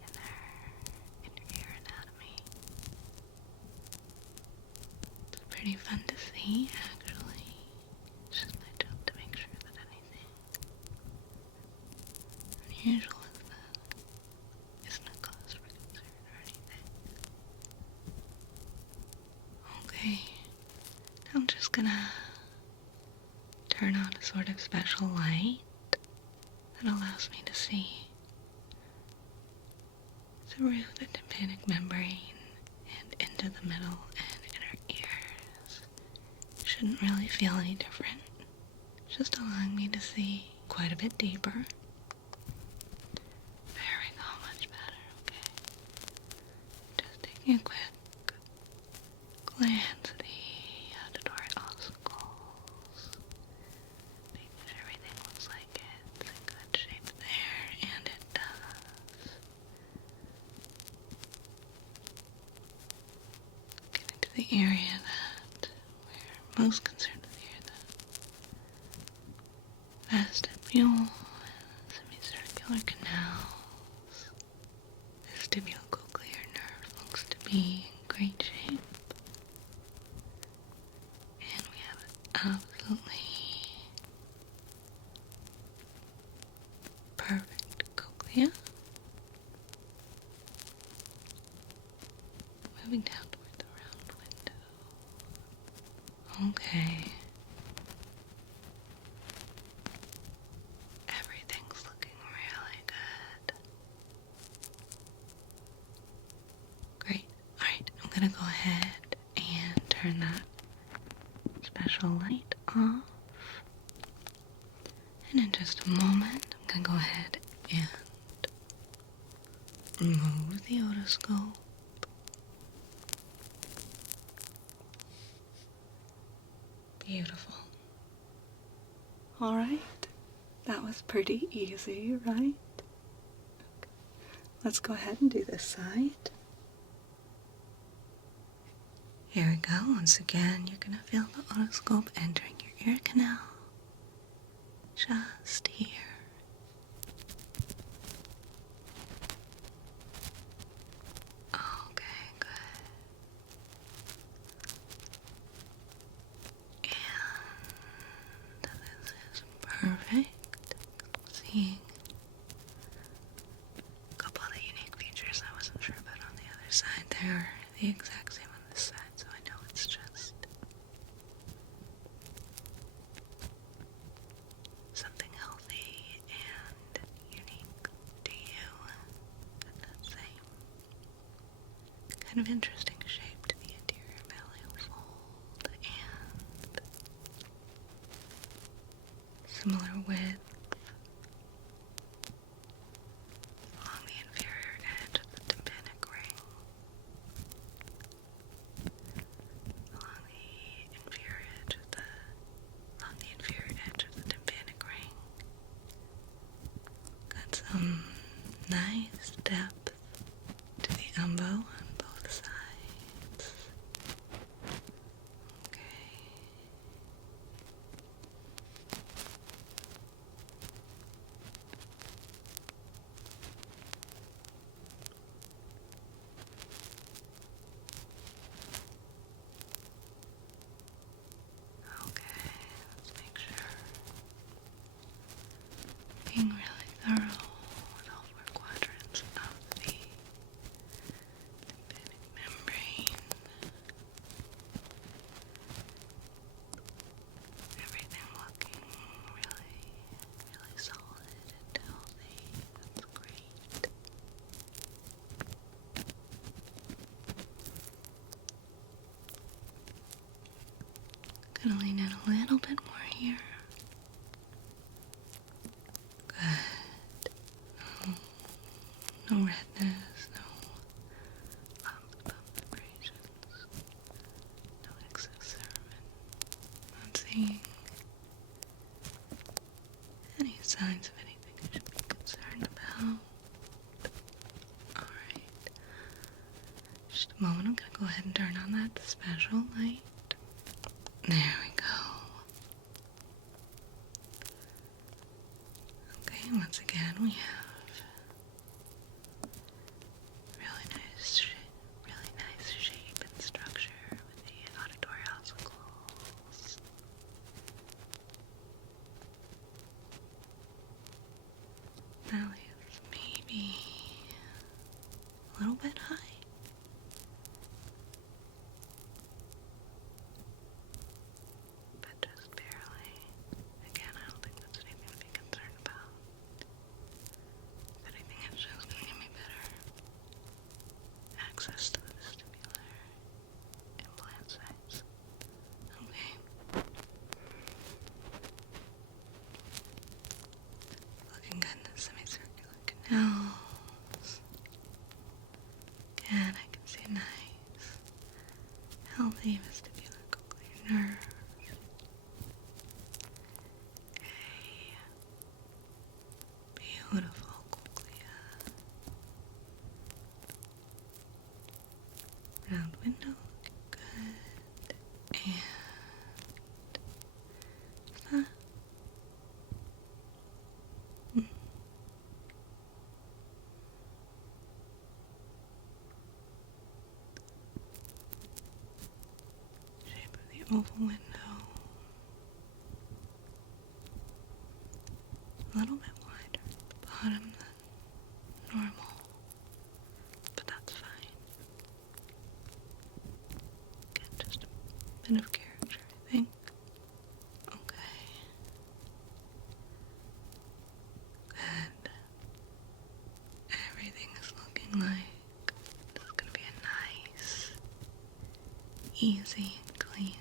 in their ear anatomy. It's pretty fun to see, actually. It's just my job to make sure that anything unusual isn't a cause for concern or anything. Okay, now I'm just gonna turn on a sort of special light that allows me to see through the tympanic membrane and into the middle and inner ears. Shouldn't really feel any different. Just allowing me to see quite a bit deeper. There we go, much better, okay. Just taking a quick glance at the auditory ossicle. area that we're most concerned with here, the vestibule and semicircular canals. Vestibulocochlear nerve looks to be in great shape. And we have absolutely perfect cochlea. Moving down toward the round window. Okay. Everything's looking really good. Great. Alright, I'm gonna go ahead and turn that special light off. And in just a moment, I'm gonna go ahead and remove the otoscope. Beautiful. Alright, that was pretty easy, right? Okay. Let's go ahead and do this side. Here we go. Once again, you're gonna feel the otoscope entering your ear canal. Just here. Okay, good. And this is perfect. Seeing a couple of the unique features I wasn't sure about on the other side. They're the exact same on this side, so I know it's just something healthy and unique to you at that same kind of interesting shape to the anterior malleol fold and similar width along the inferior edge of the tympanic ring, along the inferior edge of the tympanic ring. Got some nice depth to the umbo on both sides. Okay. Okay, let's make sure. Being really thorough with all four quadrants of the tympanic membrane. Everything looking really, really solid and healthy. That's great. Gonna lean in a little bit more here. Good. No redness, no bump vibrations, no excess cerumen. Not seeing any signs of anything I should be concerned about. Alright. Just a moment, I'm gonna go ahead and turn on that special light. There we go. Okay, once again we have really nice shape and structure with the auditory ossicles. Malleus maybe a little bit high. But just barely. Again, I don't think that's anything to be concerned about. If anything, it's just going to give me better access to the vestibular implant sites. Okay. Looking good in the semicircular canals. Again, I can see nice, healthy vestibular cochlear nerve. Beautiful cochlea. Round window, looking good. oval window. A little bit wider at the bottom than normal, but that's fine. Get just a bit of character, I think. Okay. Good. Everything is looking like this is going to be a nice, easy, and clean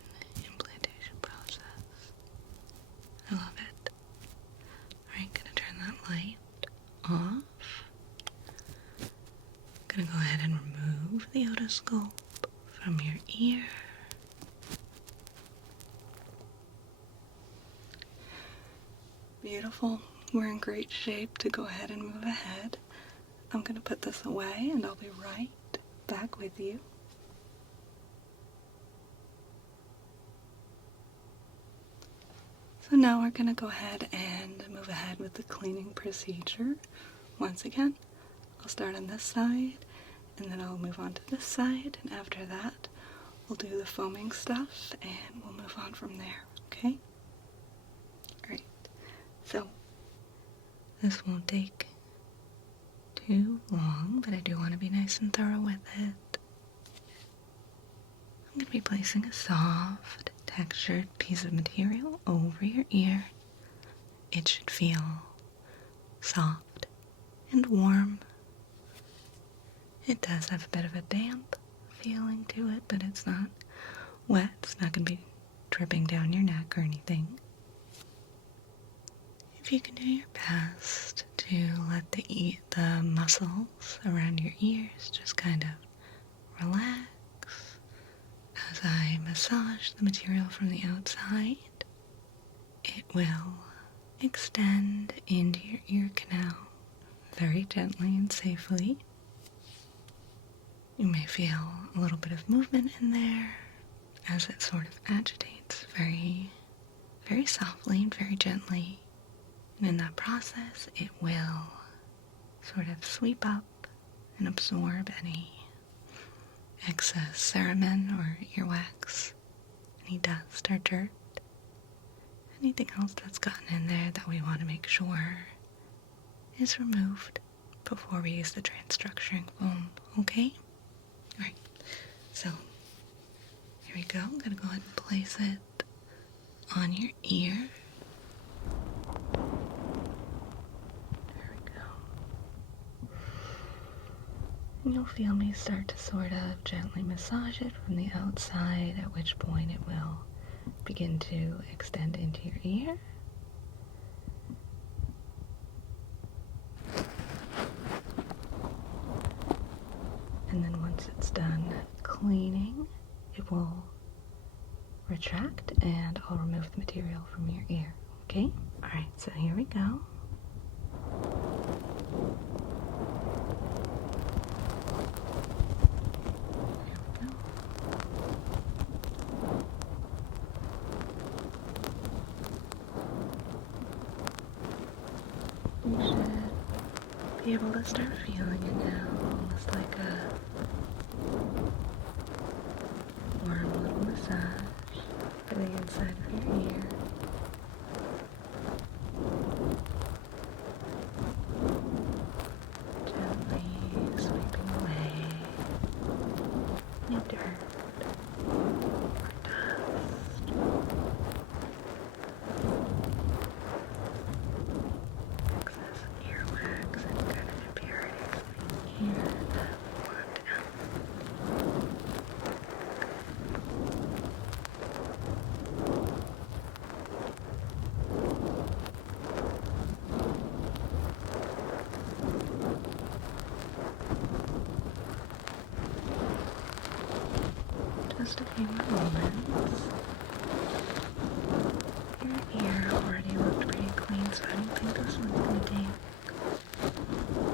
implantation process. I love it. Alright, gonna turn that light off. Gonna go ahead and remove the otoscope from your ear. Beautiful. We're in great shape to go ahead and move ahead. I'm gonna put this away and I'll be right back with you. So now we're going to go ahead and move ahead with the cleaning procedure. Once again, I'll start on this side, and then I'll move on to this side, and after that, we'll do the foaming stuff, and we'll move on from there, okay? Alright, so this won't take too long, but I do want to be nice and thorough with it. I'm going to be placing a soft, textured piece of material over your ear. It should feel soft and warm. It does have a bit of a damp feeling to it, but it's not wet. It's not going to be dripping down your neck or anything. If you can do your best to let the muscles around your ears just kind of relax as I massage the material from the outside, it will extend into your ear canal very gently and safely. You may feel a little bit of movement in there as it sort of agitates very, very softly and very gently. And in that process, it will sort of sweep up and absorb any excess cerumen or earwax, any dust or dirt, anything else that's gotten in there that we want to make sure is removed before we use the transstructuring foam, okay? Alright, so here we go. I'm going to go ahead and place it on your ear. And you'll feel me start to sort of gently massage it from the outside, at which point it will begin to extend into your ear. And then once it's done cleaning, it will retract and I'll remove the material from your ear, okay? Alright, so here we go. You should be able to start feeling it now, almost like a warm little massage for the inside of your ear. Gently sweeping away any dirt or dust. Excess earwax and kind of impurities in the ear that we want out. Just a few more moments. Your ear already looked pretty clean, so I don't think this one's going to take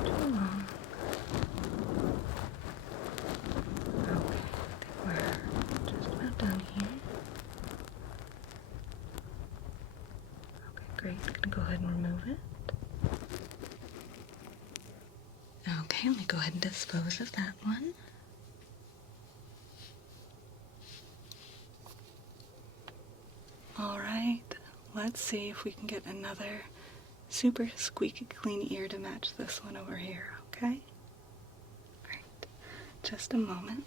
too long. Okay, I think we're just about done here. Okay, great. I'm going to go ahead and remove it. Okay, let me go ahead and dispose of that one. let's see if we can get another super squeaky clean ear to match this one over here, okay? Alright, just a moment,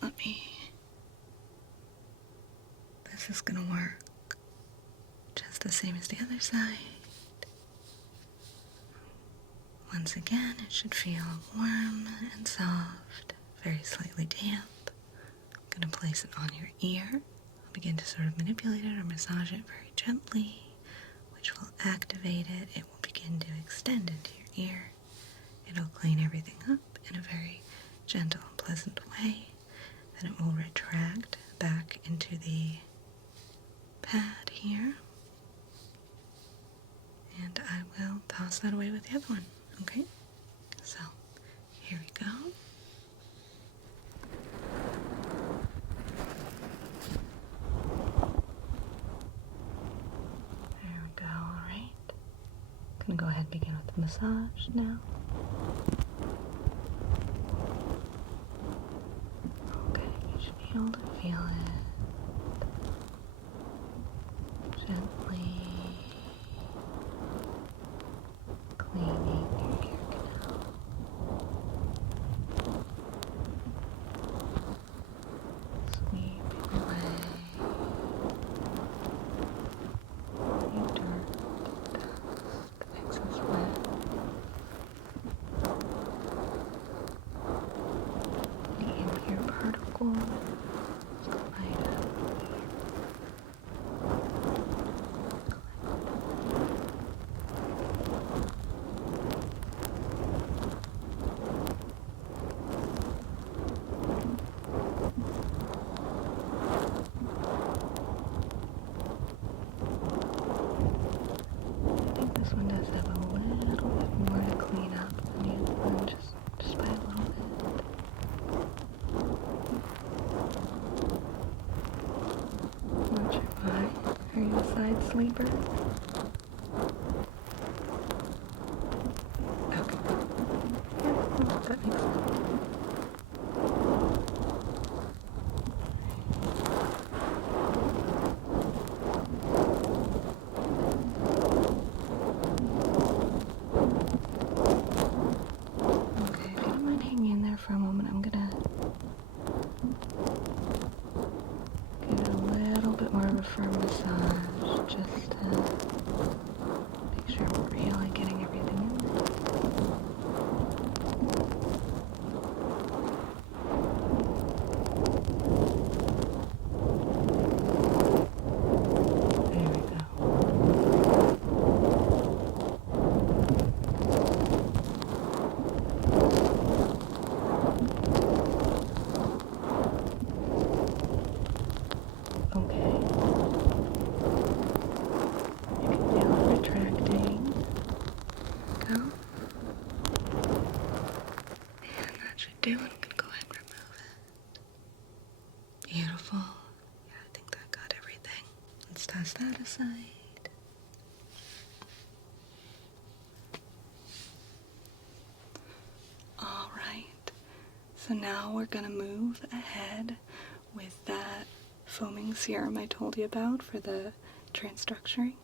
this is gonna work just the same as the other side. Once again, it should feel warm and soft, very slightly damp. I'm gonna place it on your ear. I'll begin to sort of manipulate it or massage it very gently, which will activate it. It will begin to extend into your ear. It'll clean everything up in a very gentle and pleasant way. Then it will retract back into the pad here. And I will toss that away with the other one, okay? So, here we go. There we go, alright. Gonna go ahead and begin with the massage now. Okay, you should be able to feel it gently cleaning your ear canal. Sweeping away any dirt, dust, excess wet, any in-ear particles, light up. I think this one does have a little bit more to clean up than the other one, just by a little bit. Not sure why. Are you a side sleeper? Okay. Yeah, well, that makes sense. Okay, if you don't mind hanging in there for a moment, I'm gonna give it a little bit more of a firm massage, just to make sure we're really getting everything in there. There we go. Okay. You can feel it retracting. Go. And that should do it. I'm gonna go ahead and remove it. Beautiful. Yeah, I think that got everything. Let's toss that aside. Alright. So now we're gonna move ahead with that foaming serum I told you about for the transstructuring.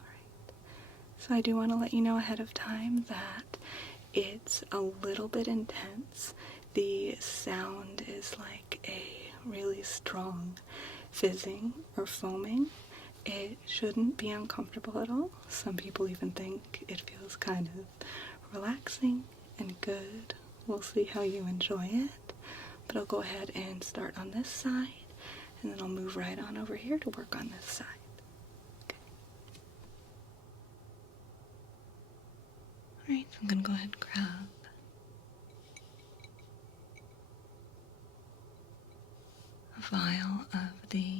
Alright. So I do want to let you know ahead of time that it's a little bit intense. The sound is like a really strong fizzing or foaming. It shouldn't be uncomfortable at all. Some people even think it feels kind of relaxing and good. We'll see how you enjoy it. But I'll go ahead and start on this side, and then I'll move right on over here to work on this side. Okay. Alright, so I'm going to go ahead and grab a vial of the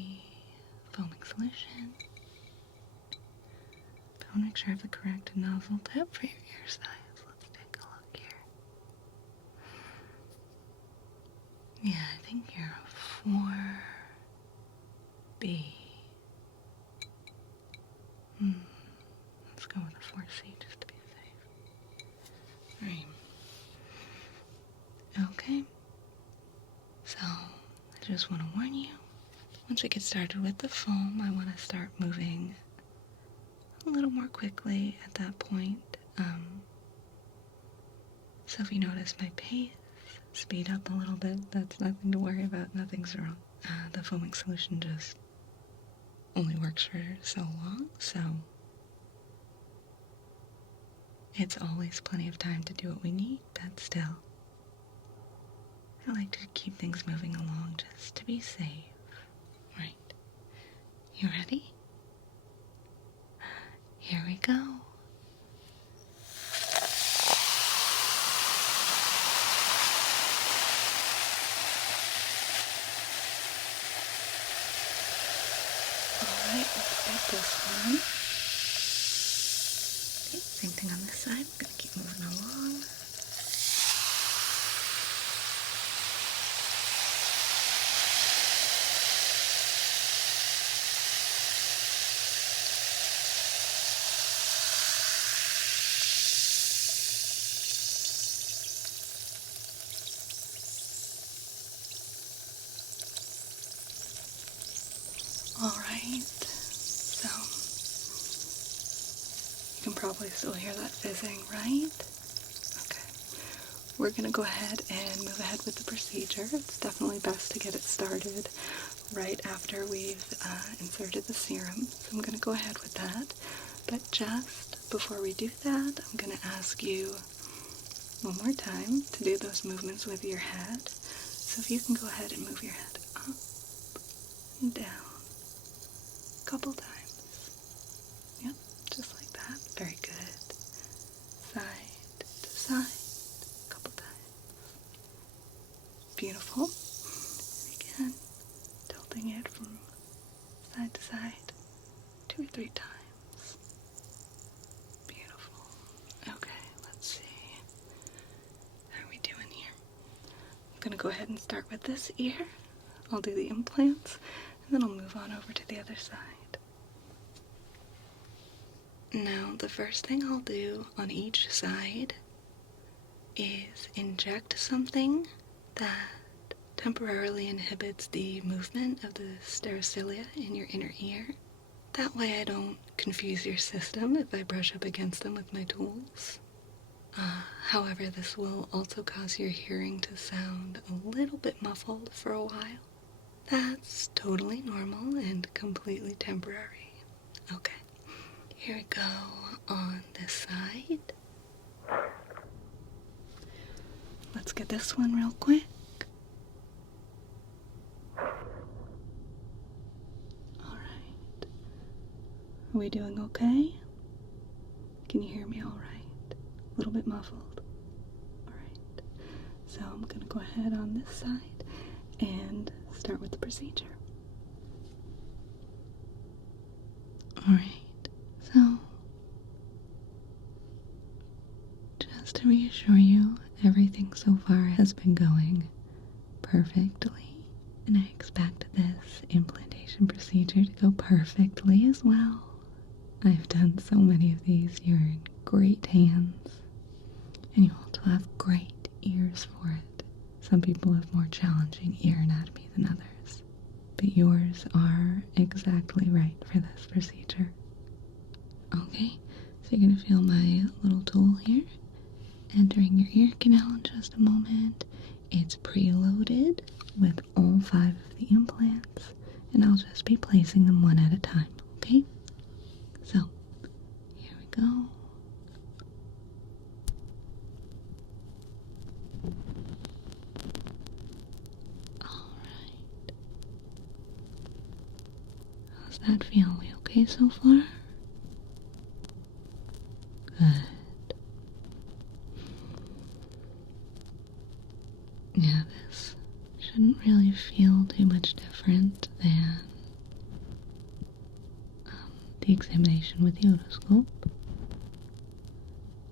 foaming solution. I want to make sure I have the correct nozzle tip for your ear size. Let's take a look here. Yeah, I think you're a 4B. Let's go with a 4C just to be safe. Alright. Okay. So, I just want to warn you, once we get started with the foam, I want to start moving a little more quickly at that point. So if you notice my pace speed up a little bit, that's nothing to worry about. Nothing's wrong. The foaming solution just only works for so long, so it's always plenty of time to do what we need, but still, I like to keep things moving along just to be safe. Right. You ready? Here we go. Alright, let's get this one. Okay, same thing on this side. I'm going to keep moving along. Alright, so you can probably still hear that fizzing, right? Okay, we're going to go ahead and move ahead with the procedure. It's definitely best to get it started right after we've inserted the serum, so I'm going to go ahead with that. But just before we do that, I'm going to ask you one more time to do those movements with your head. So if you can go ahead and move your head up and down. Couple times. Yep, just like that. Very good. Side to side. Couple times. Beautiful. And again, tilting it from side to side 2 or 3 times. Beautiful. Okay, let's see. How are we doing here? I'm gonna go ahead and start with this ear. I'll do the implants, and then I'll move on over to the other side. Now, the first thing I'll do on each side is inject something that temporarily inhibits the movement of the stereocilia in your inner ear. That way I don't confuse your system if I brush up against them with my tools. However, this will also cause your hearing to sound a little bit muffled for a while. That's totally normal and completely temporary. Okay. Here we go on this side. Let's get this one real quick. Alright. Are we doing okay? Can you hear me alright? A little bit muffled. Alright. So I'm going to go ahead on this side and start with the procedure. Alright. So, just to reassure you, everything so far has been going perfectly, and I expect this implantation procedure to go perfectly as well. I've done so many of these. You're in great hands, and you also have great ears for it. Some people have more challenging ear anatomy than others, but yours are exactly right for this procedure. Okay, so you're going to feel my little tool here entering your ear canal in just a moment. It's preloaded with all 5 of the implants, and I'll just be placing them one at a time, okay? So, here we go. Alright. How's that feel? We okay so far? Good. Yeah, this shouldn't really feel too much different than the examination with the otoscope.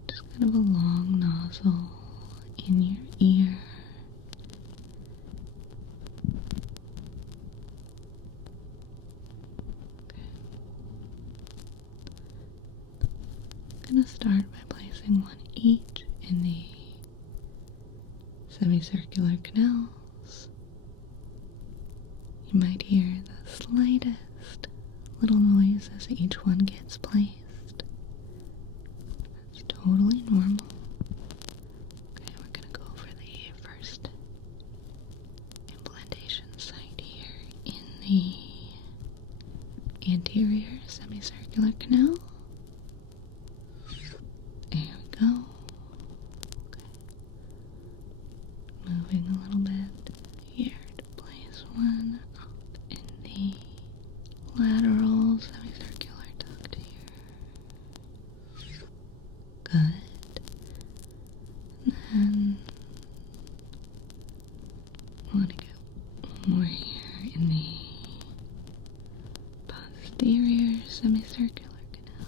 Just kind of a long nozzle in your ear. I'm going to start by placing one each in the semicircular canals. You might hear the slightest little noise as each one gets placed. totally normal. Okay, we're gonna go over the first implantation site here in the anterior semicircular canal. There we go. Okay. Moving a little bit here to place one out in the lateral semicircular duct here. Good. And then I want to get one more here in the posterior semicircular canal.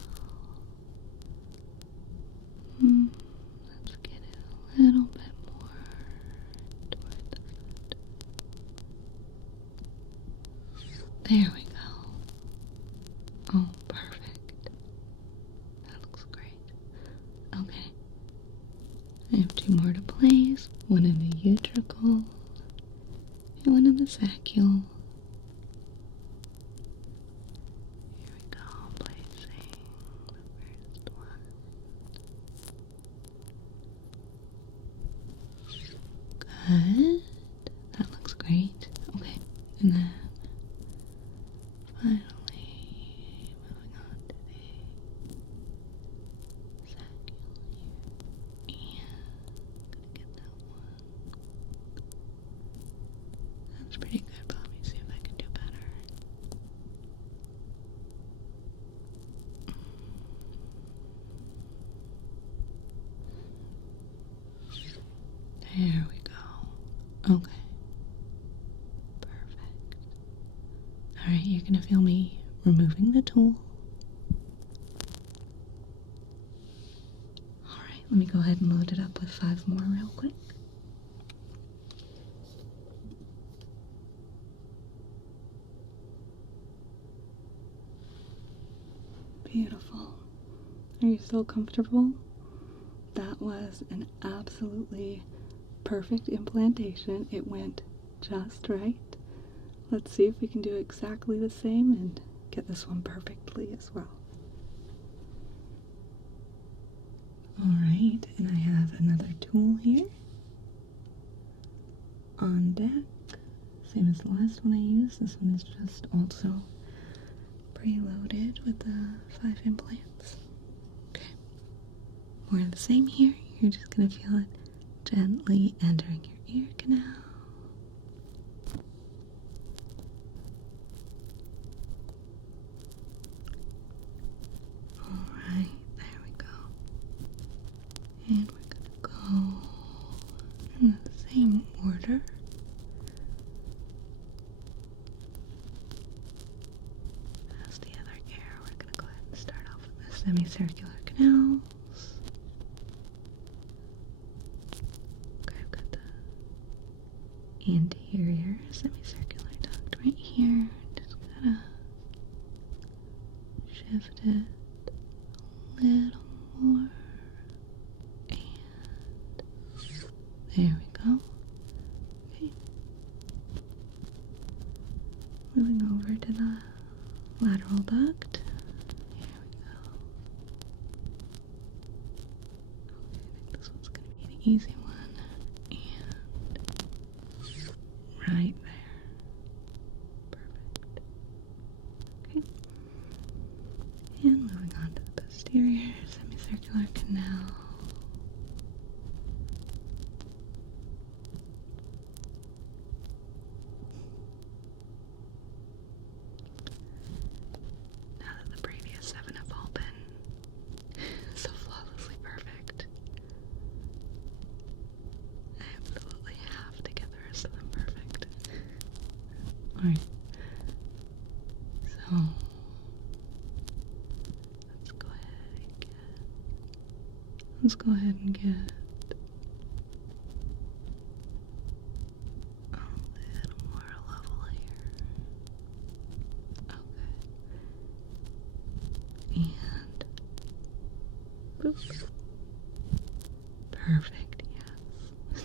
Let's get it a little bit more toward the foot. There we go. Oh, perfect. That looks great. Okay. I have two more to place. One in the utricle and one in the saccule. Here we go, placing the first one. Good. That looks great. Okay. And then finally moving on to the saccule here. And gonna get that one. That's pretty good, but let me see if I can do better. There we go. Okay. Perfect. Alright, you're gonna feel me removing the tool. Alright, let me go ahead and load it up with 5 more real quick. Beautiful. Are you still comfortable? That was an absolutely perfect implantation. It went just right. Let's see if we can do exactly the same and get this one perfectly as well. Alright, and I have another tool here on deck. Same as the last one I used. This one is just also preloaded with the 5 implants. Okay. More of the same here. You're just going to feel it gently entering your ear canal. Alright, there we go. And we're going to go in the same order. As the other ear, we're going to go ahead and start off with the semicircular canals. Okay, I've got the anterior semicircular duct right here. Just gotta shift it a little more. And there we go. Okay. Moving over to the lateral duct. Here we go. Okay, I think this one's gonna be an easy one. And right there. Perfect. Okay. And moving on to the posterior semicircular canal. Now that the previous 7 have all been so flawlessly perfect, I absolutely have to get the rest of them perfect. Alright. So let's go ahead and get a little more level here. Okay. And boop. Perfect, yes.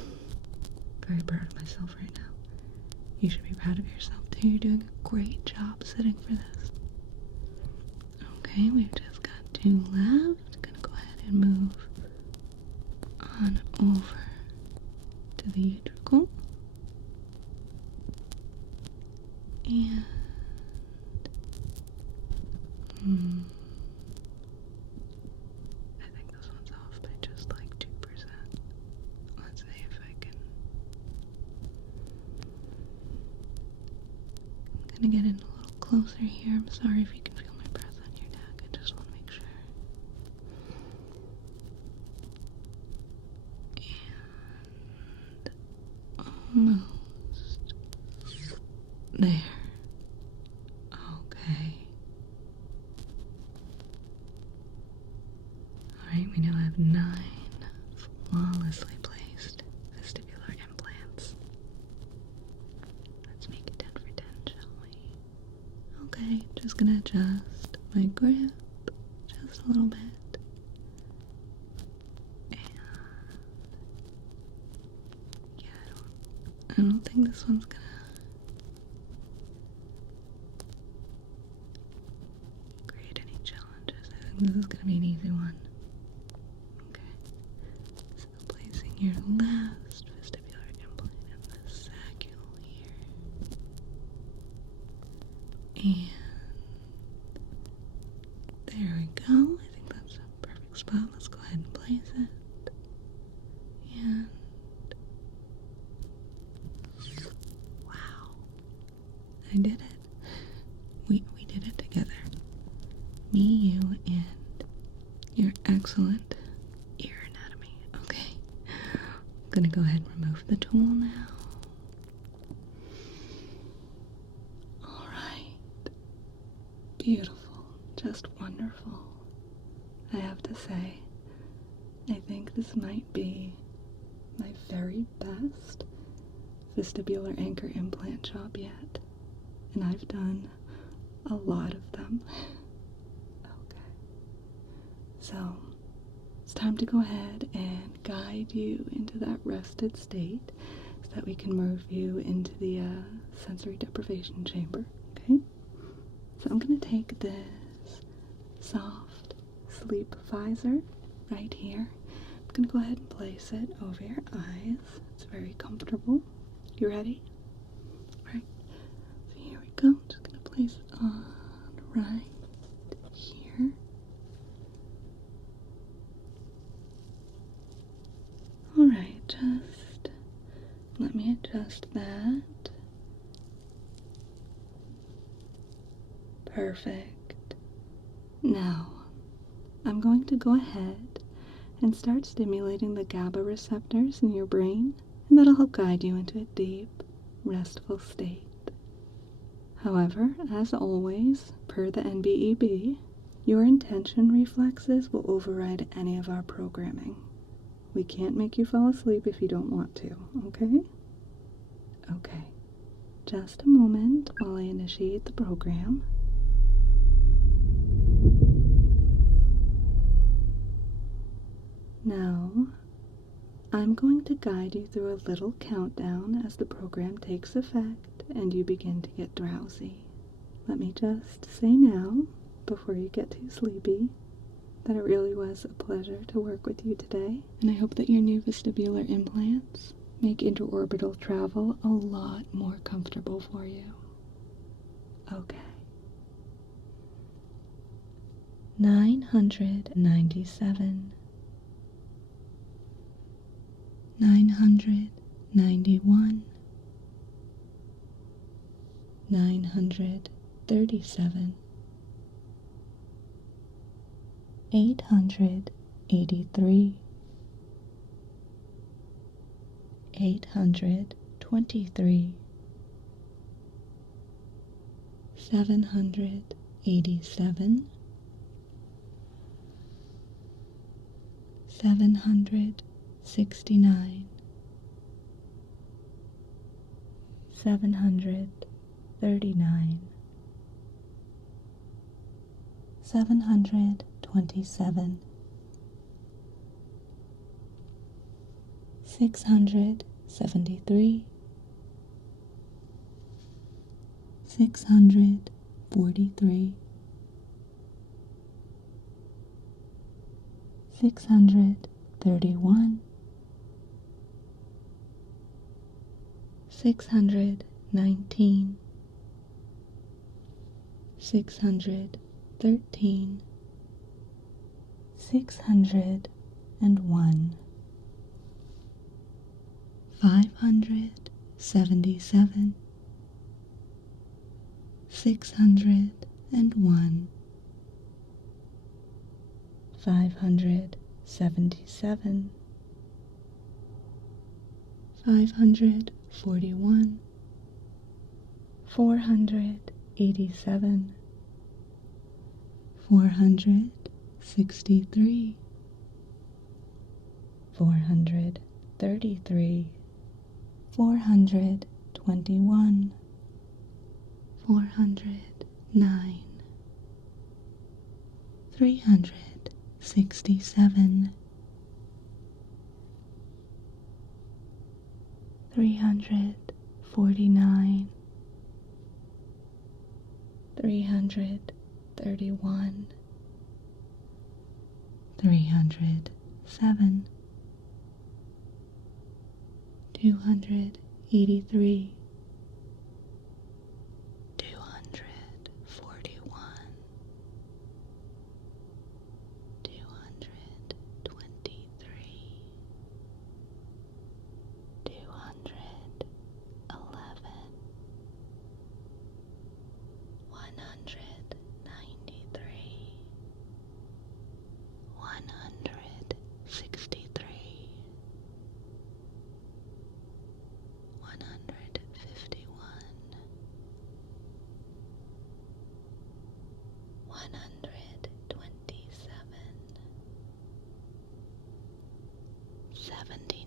Very proud of myself right now. You should be proud of yourself too. You're doing a great job sitting for this. Okay, we've just got 2 left. Gonna go ahead and move on over to the utricle. And I think this one's off by just like 2%. Let's see if I can. I'm gonna get in a little closer here. I'm sorry if you can feel my breath on your neck. I just want to make sure. And almost there. Okay. Alright, we now have 9 flawlessly placed vestibular implants. Let's make it 10 for 10, shall we? Okay, just gonna adjust my grip just a little bit. And yeah, I don't think this one's gonna create any challenges. I think this is gonna be an easy one. Okay, so placing your last vestibular implant in the saccule here. And there we go. I think that's a perfect spot. Let's go ahead and place it. And wow, I did it. We did it together. Me, you, and your excellent ear anatomy. Okay, I'm gonna go ahead and remove the tool now. Alright. Beautiful. Just wonderful. I have to say, I think this might be my very best vestibular anchor implant job yet. And I've done a lot of them. Okay. So, it's time to go ahead and guide you into that rested state so that we can move you into the sensory deprivation chamber, okay? So I'm going to take this soft sleep visor right here. I'm going to go ahead and place it over your eyes. It's very comfortable. You ready? Alright, so here we go. I'm just going to place it on right here. Alright, just let me adjust that. Perfect. Now, I'm going to go ahead and start stimulating the GABA receptors in your brain, and that'll help guide you into a deep, restful state. However, as always, per the NBEB, your intention reflexes will override any of our programming. We can't make you fall asleep if you don't want to, okay? Okay. Just a moment while I initiate the program. Now, I'm going to guide you through a little countdown as the program takes effect and you begin to get drowsy. Let me just say now, before you get too sleepy, that it really was a pleasure to work with you today, and I hope that your new vestibular implants make interorbital travel a lot more comfortable for you. Okay. 997, 991, 937, 883, 823, 787, 769, 739, 727, 673, 643, 631, 619, 613, 601, 577, 601, 577, 541, 487, 463, 433, 421, 409, 367, 349, 331, 307, 283, 241, 223, 211, 193, 163, 151, 127, 70,